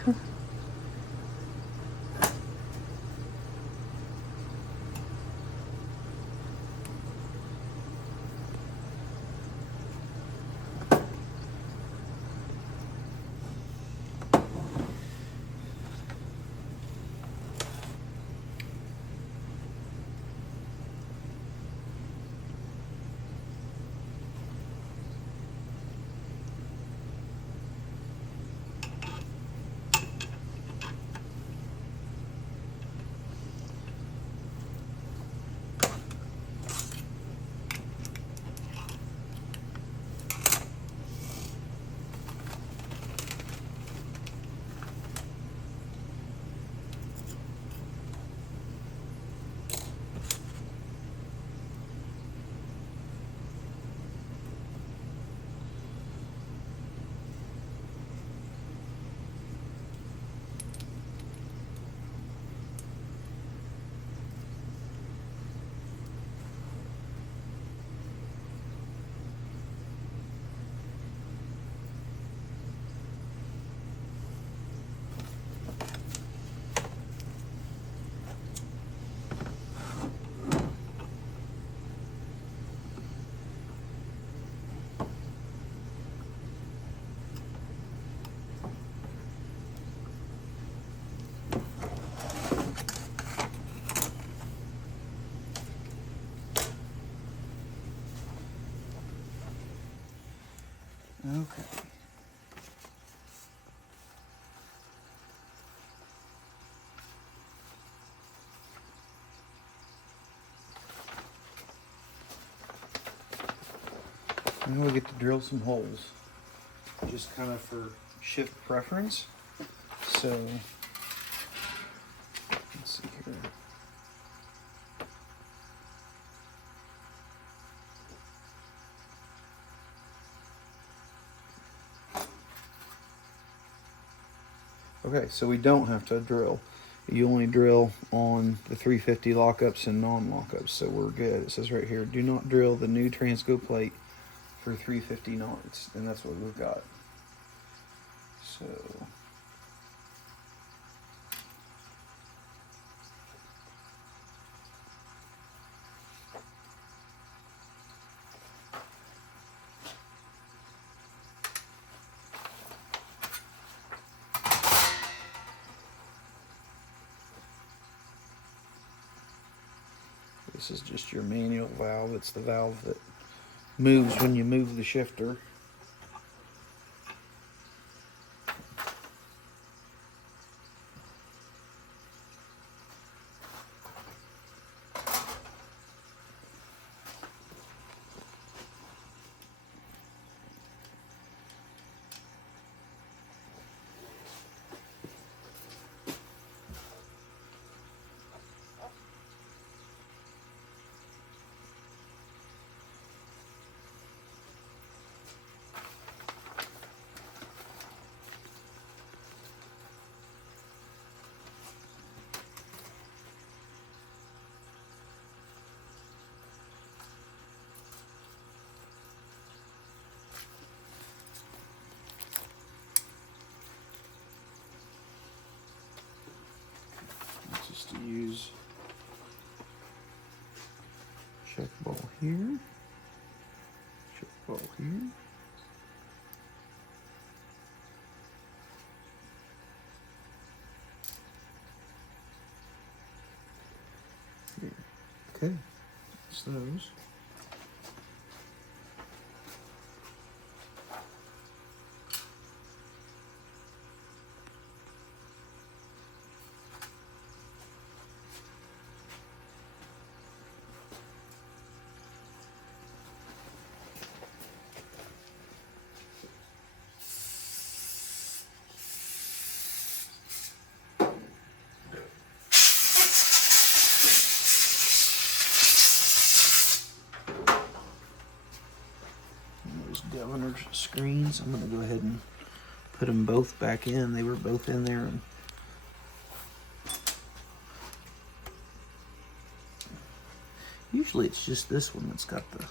Okay. Now we get to drill some holes, just kind of for shift preference. So, let's see here. Okay, so we don't have to drill. You only drill on the 350 lockups and non-lockups, so we're good. It says right here, do not drill the new transco plate for 350 knots, and that's what we've got. So This is just your manual valve. It's the valve that moves when you move the shifter. Just to use check ball here, check ball here. Here. Okay, that's those. Governor screens. I'm going to go ahead and put them both back in. They were both in there. And usually it's just this one that's got the...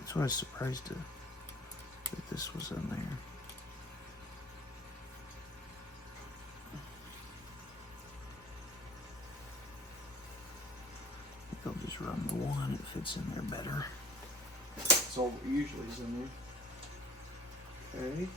That's why I was surprised that this was in there. I think I'll just run the one. It fits in there better. That's all usually is in there. Okay.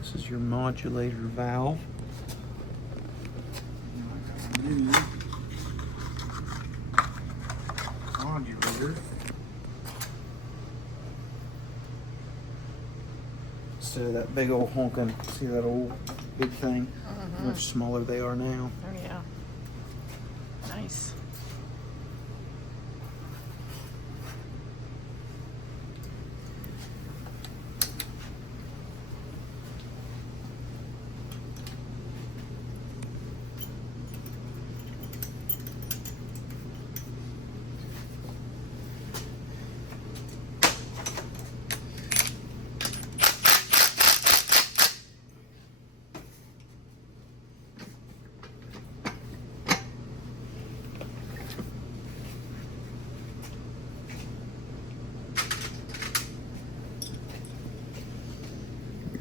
This is your modulator valve. New modulator. Instead of that big old honking, see that old big thing? How much smaller they are now. Oh yeah. Nice.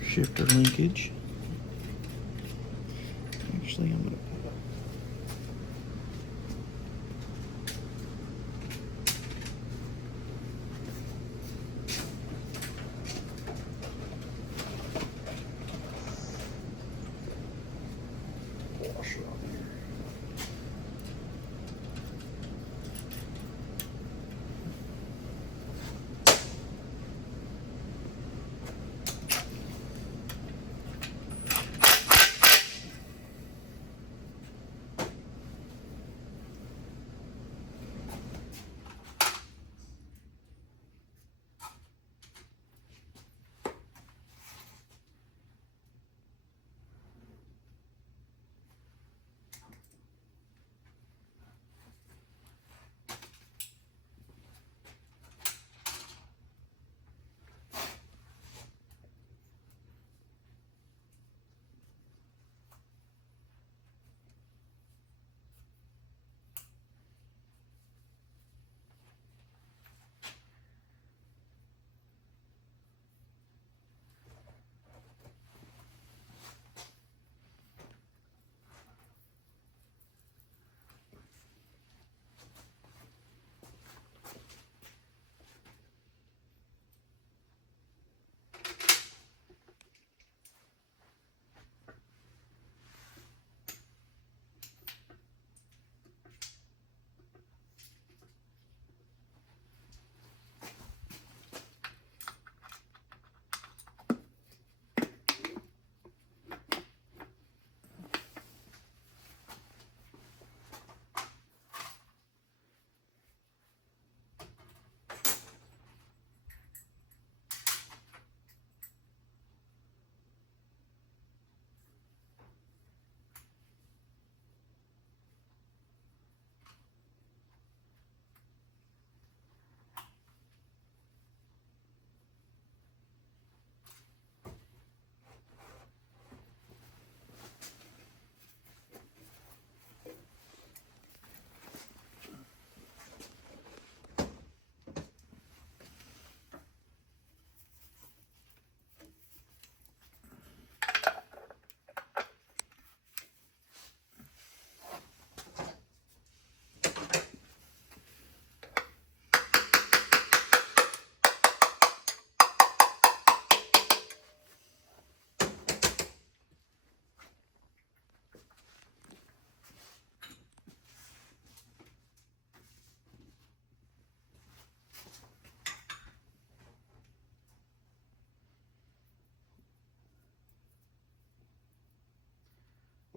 Shifter linkage. Actually, I'm going to put a washer on here.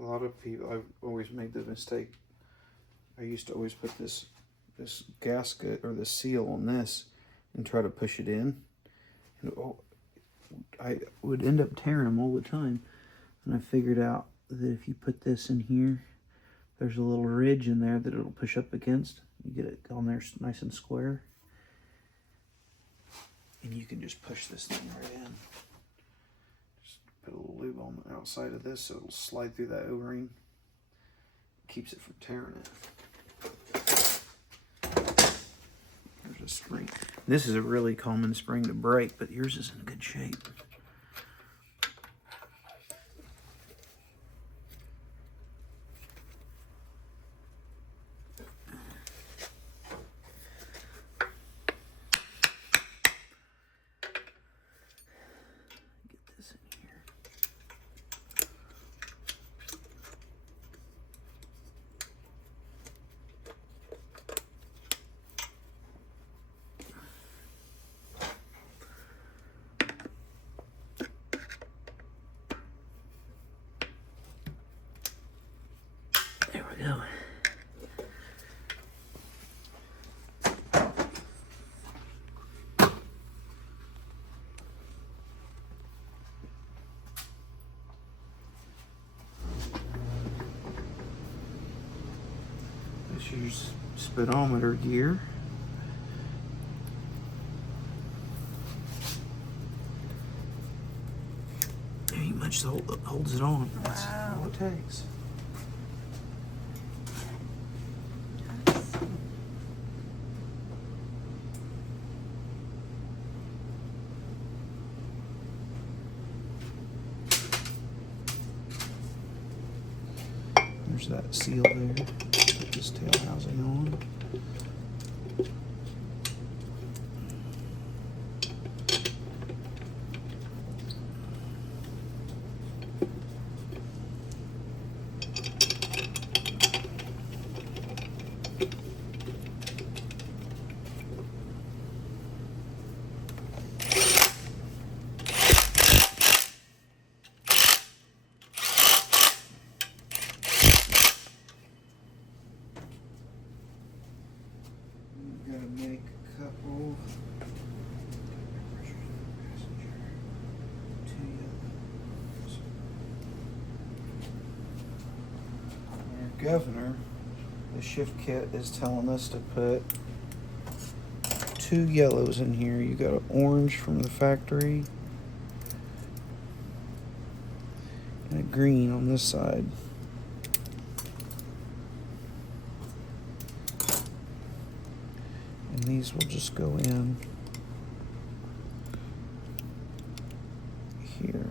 lot of people, I've always made the mistake. I used to always put this gasket or this seal on this and try to push it in. And I would end up tearing them all the time. And I figured out that if you put this in here, there's a little ridge in there that it'll push up against. You get it on there nice and square. And you can just push this thing right in. Just put a little lube on the outside of this so it'll slide through that O-ring. Keeps it from tearing it. There's a spring. This is a really common spring to break, but yours is in good shape. Get this in here. There we go. This is your speedometer gear. Pretty much holds it on. That's all it takes. There's that seal there. Put this tail housing on. Gotta make a couple. Two yellows. Our governor, the shift kit is telling us to put 2 yellows in here. You got an orange from the factory and a green on this side. And these will just go in here.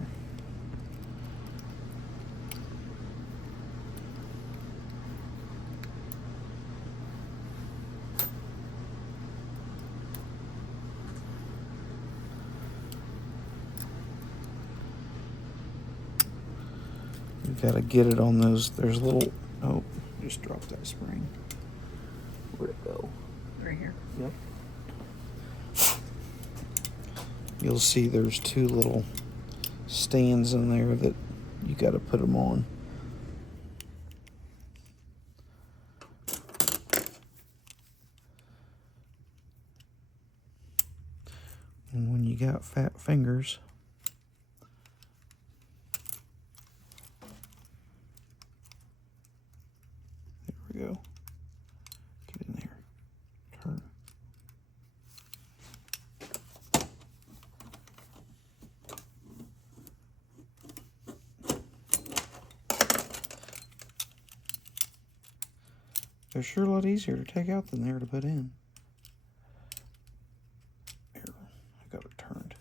You've got to get it on those. There's a little, oh, just dropped that spring. Where'd it go? Right here. Yep. You'll see there's 2 little stands in there that you got to put them on. And when you got fat fingers, there we go. Get in there. Turn. They're sure a lot easier to take out than they are to put in. Here, I got it turned.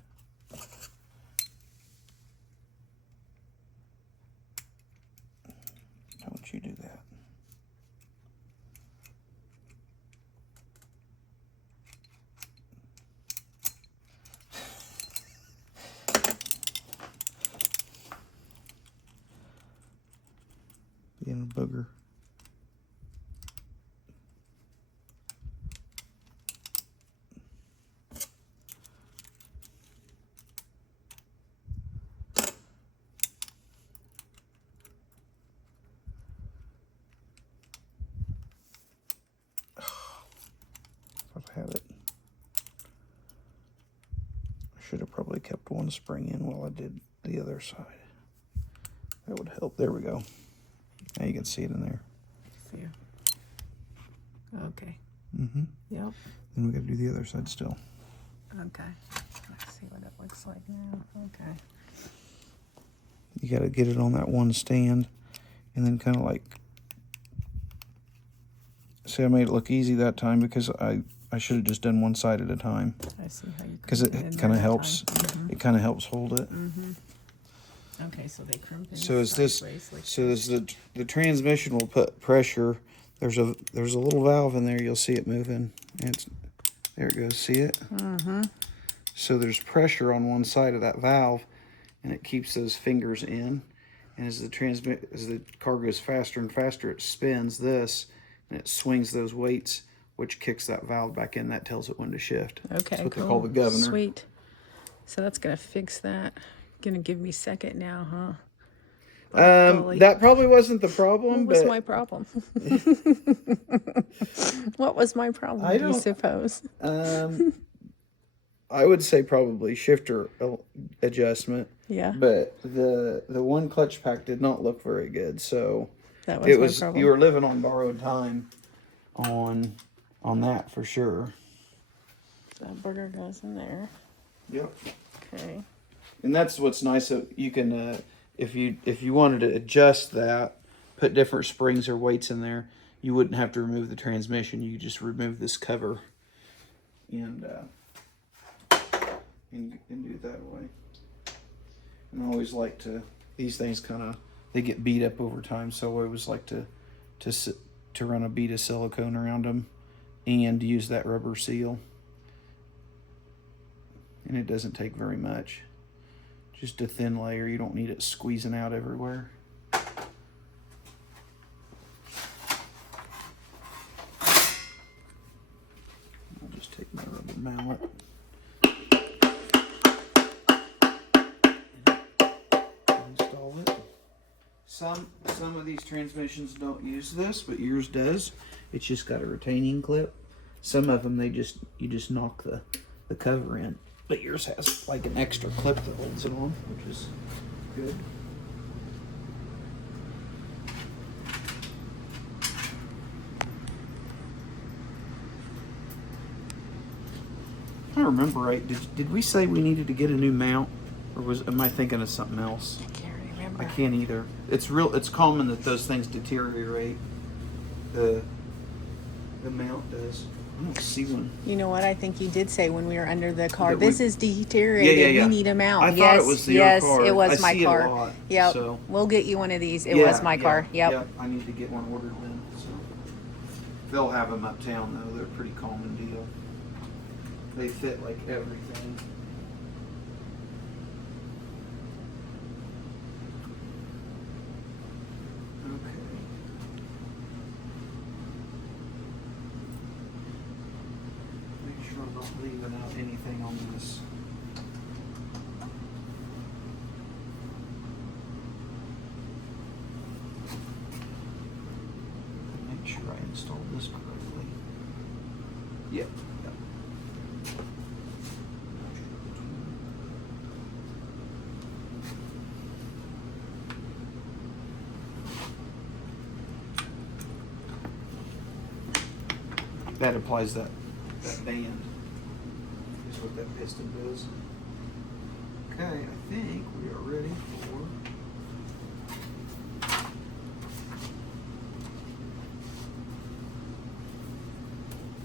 Don't you do that. Being a booger. one spring in while I did the other side. That would help. There we go. Now you can see it in there. See. Okay. Mm-hmm. Yep. Then we got to do the other side still. Okay. Let's see what it looks like now. Okay. You got to get it on that one stand, and then kind of like. See, I made it look easy that time because I should have just done one side at a time. I see how you. Because it kind of helps. It kind of helps hold it. Okay, so they crimp in. So is this? sideways like So is the transmission will put pressure. There's a little valve in there. You'll see it moving. It's there. It goes. See it? So there's pressure on one side of that valve, and it keeps those fingers in. And as the car goes faster and faster, it spins this, and it swings those weights, which kicks that valve back in. That tells it when to shift. Okay, That's what cool. they call the governor. Sweet. So that's gonna fix that. Gonna give me second now, huh? Golly. That probably wasn't the problem. What was but my problem? What was my problem, do you suppose? I would say probably shifter adjustment. Yeah. But the one clutch pack did not look very good. So That was my problem. You were living on borrowed time on that for sure. So that burger goes in there. Yep. Okay. And that's what's nice. So you can, if you wanted to adjust that, put different springs or weights in there, you wouldn't have to remove the transmission. You just remove this cover, and do it that way. And I always like to, these things they get beat up over time. So I always like to run a bead of silicone around them, and use that rubber seal. And it doesn't take very much. Just a thin layer. You don't need it squeezing out everywhere. I'll just take my rubber mallet. Install it. Some of these transmissions don't use this, but yours does. It's just got a retaining clip. Some of them you just knock the cover in. But yours has like an extra clip that holds it on, which is good. I don't remember right. Did we say we needed to get a new mount, or am I thinking of something else? I can't remember. I can't either. It's common that those things deteriorate. The mount does. I don't see one. You know what? I think you did say when we were under the car, That this is deteriorated. Yeah. We need a mount. I thought it was your car. Yes, it was I my see it a car. lot, Yep. so. We'll get you one of these. It was my car. Yep. I need to get one ordered then. So they'll have them uptown though. They're a pretty common deal. They fit like everything. Okay. Make sure I'm not leaving out anything on this. Make sure I installed this correctly. Yep. That applies that band. Is what that piston does. Okay, I think we are ready for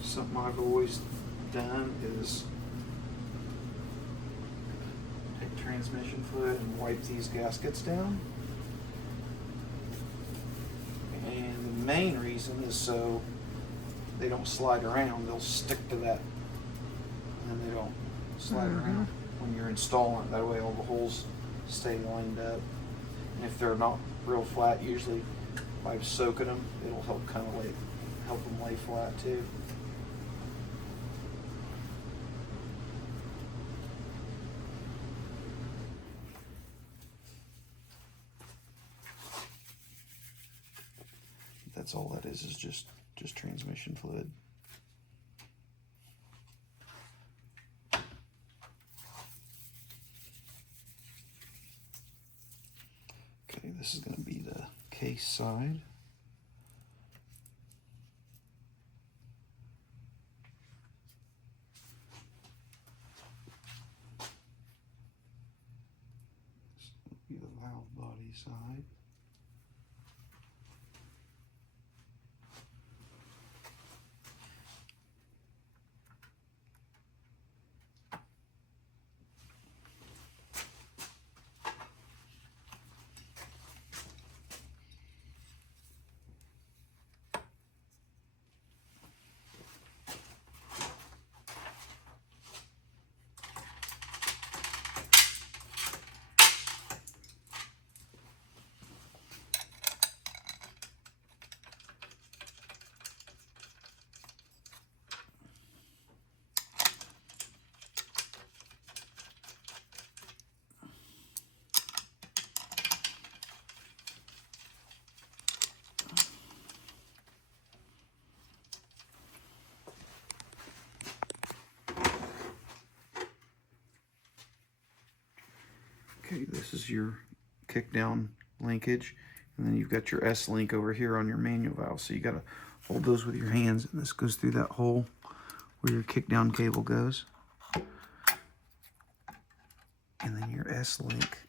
something I've always done is take transmission fluid and wipe these gaskets down. And the main reason is so they don't slide around. They'll stick to that, and they don't slide around when you're installing it. That way all the holes stay lined up. And if they're not real flat, usually by soaking them, it'll help help them lay flat too. That's all that is just transmission fluid. this is going to be the case side. This will be the valve body side. Okay, this is your kick down linkage, and then you've got your S-link over here on your manual valve. So you got to hold those with your hands, and this goes through that hole where your kick down cable goes. And then your S-link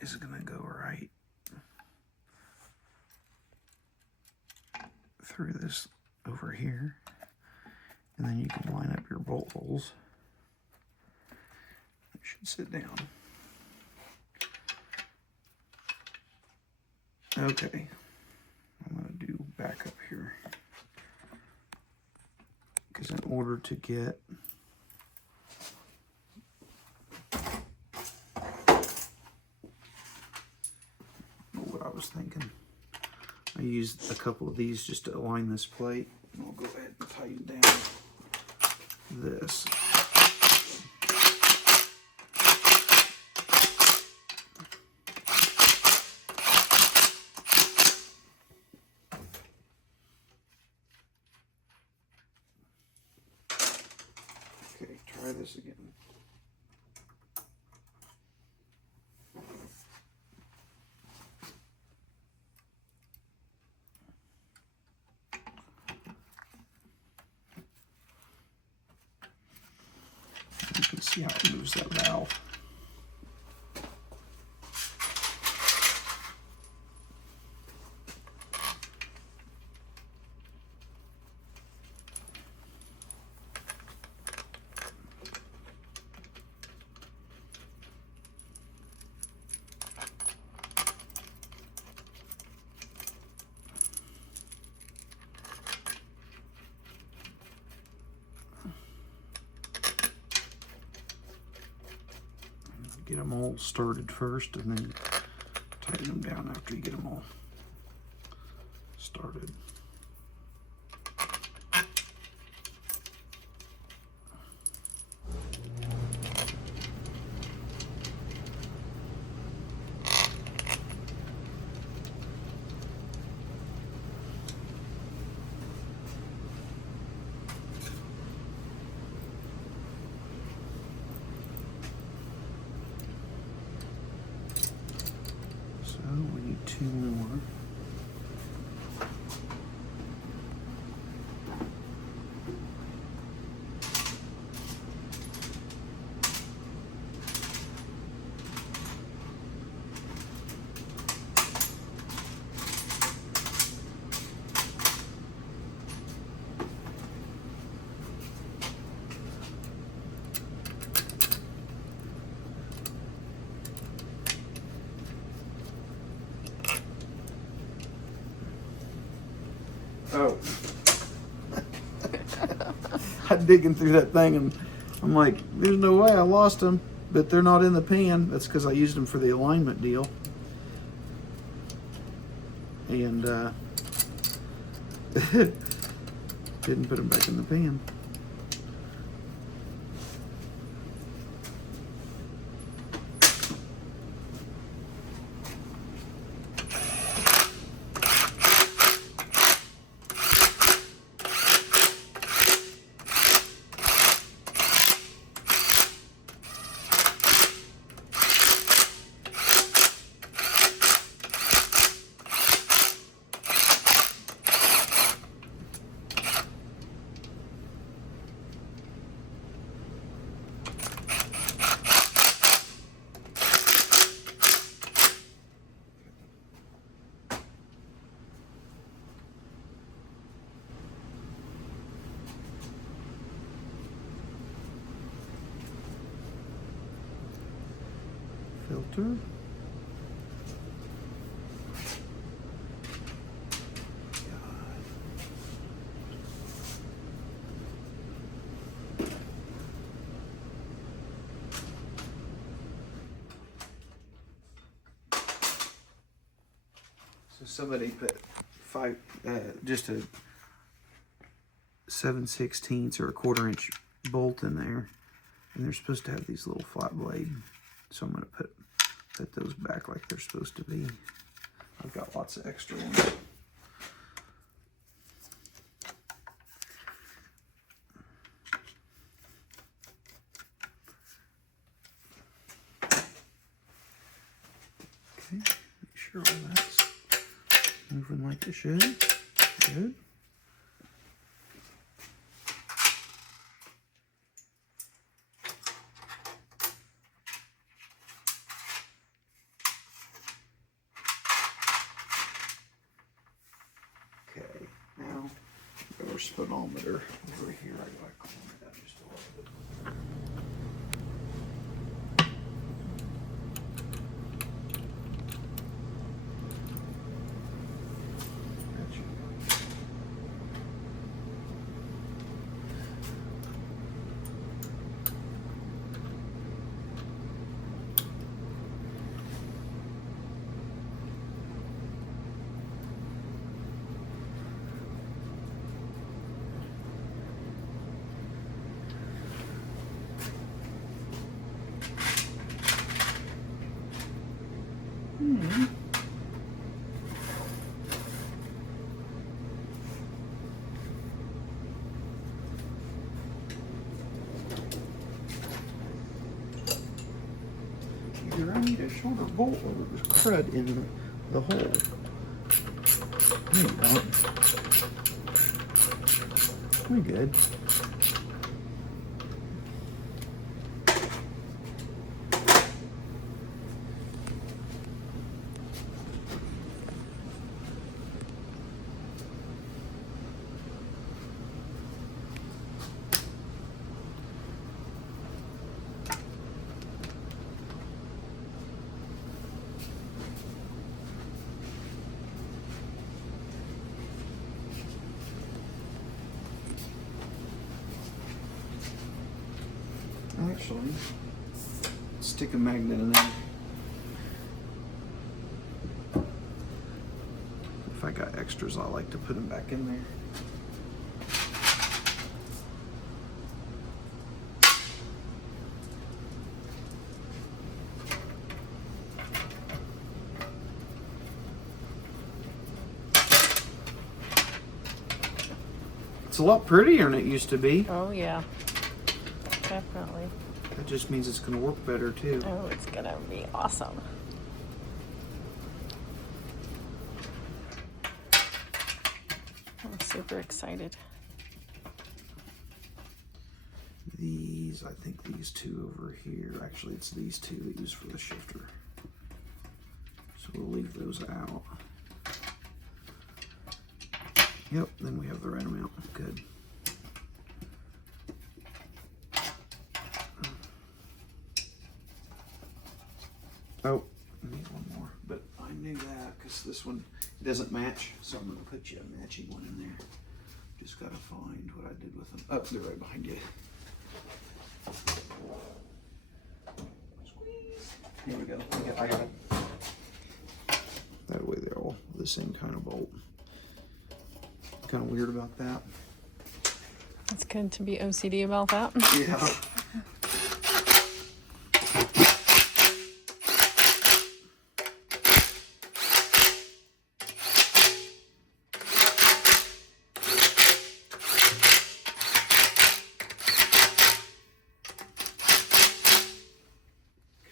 is going to go right through this over here. And then you can line up your bolt holes. It should sit down. Okay, I'm going to do back up here. Because in order to get what I was thinking, I used a couple of these just to align this plate. And I'll go ahead and tighten down this. Okay, try this again. You can see how it moves that valve. Get them all started first, and then tighten them down after you get them all started. We need 2 more. Oh. I'm digging through that thing and I'm like, there's no way I lost them, but they're not in the pan. That's because I used them for the alignment deal. And didn't put them back in the pan. shifter. So somebody put just a 7/16 or a 1/4 inch bolt in there, and they're supposed to have these little flat blade. So I'm gonna put those back like they're supposed to be. I've got lots of extra ones. Okay, make sure all that's moving like it should. Good. Okay, now our speedometer over here. I gotta calm it down just a little bit. Either I need a shorter bolt or there's crud in the hole. No, you don't. We're good. Actually, stick a magnet in there. If I got extras, I like to put them back in there. It's a lot prettier than it used to be. Oh yeah, definitely. That just means it's going to work better too. Oh, it's gonna be awesome. I'm super excited. These, I think these two over here, actually it's these two that use for the shifter. So we'll leave those out. Yep, then we have the right amount. Good. Oh, I need one more, but I knew that because this one doesn't match, so I'm going to put you a matching one in there. Just got to find what I did with them. Oh, they're right behind you. Squeeze. Here we go. I got it. That way they're all the same kind of bolt. Kind of weird about that. It's good to be OCD about that. Yeah.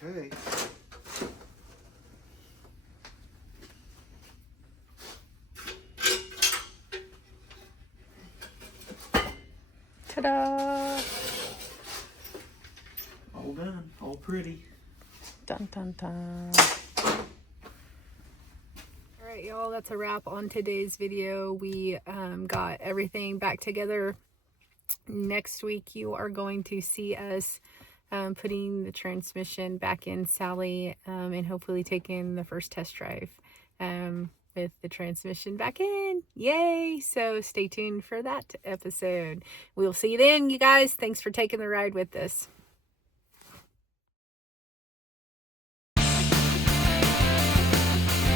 Okay. Ta-da! All done. All pretty. Dun dun dun. Alright y'all, that's a wrap on today's video. We got everything back together. Next week you are going to see us putting the transmission back in Sally, and hopefully taking the first test drive with the transmission back in. Yay! So stay tuned for that episode. We'll see you then, you guys. Thanks for taking the ride with us.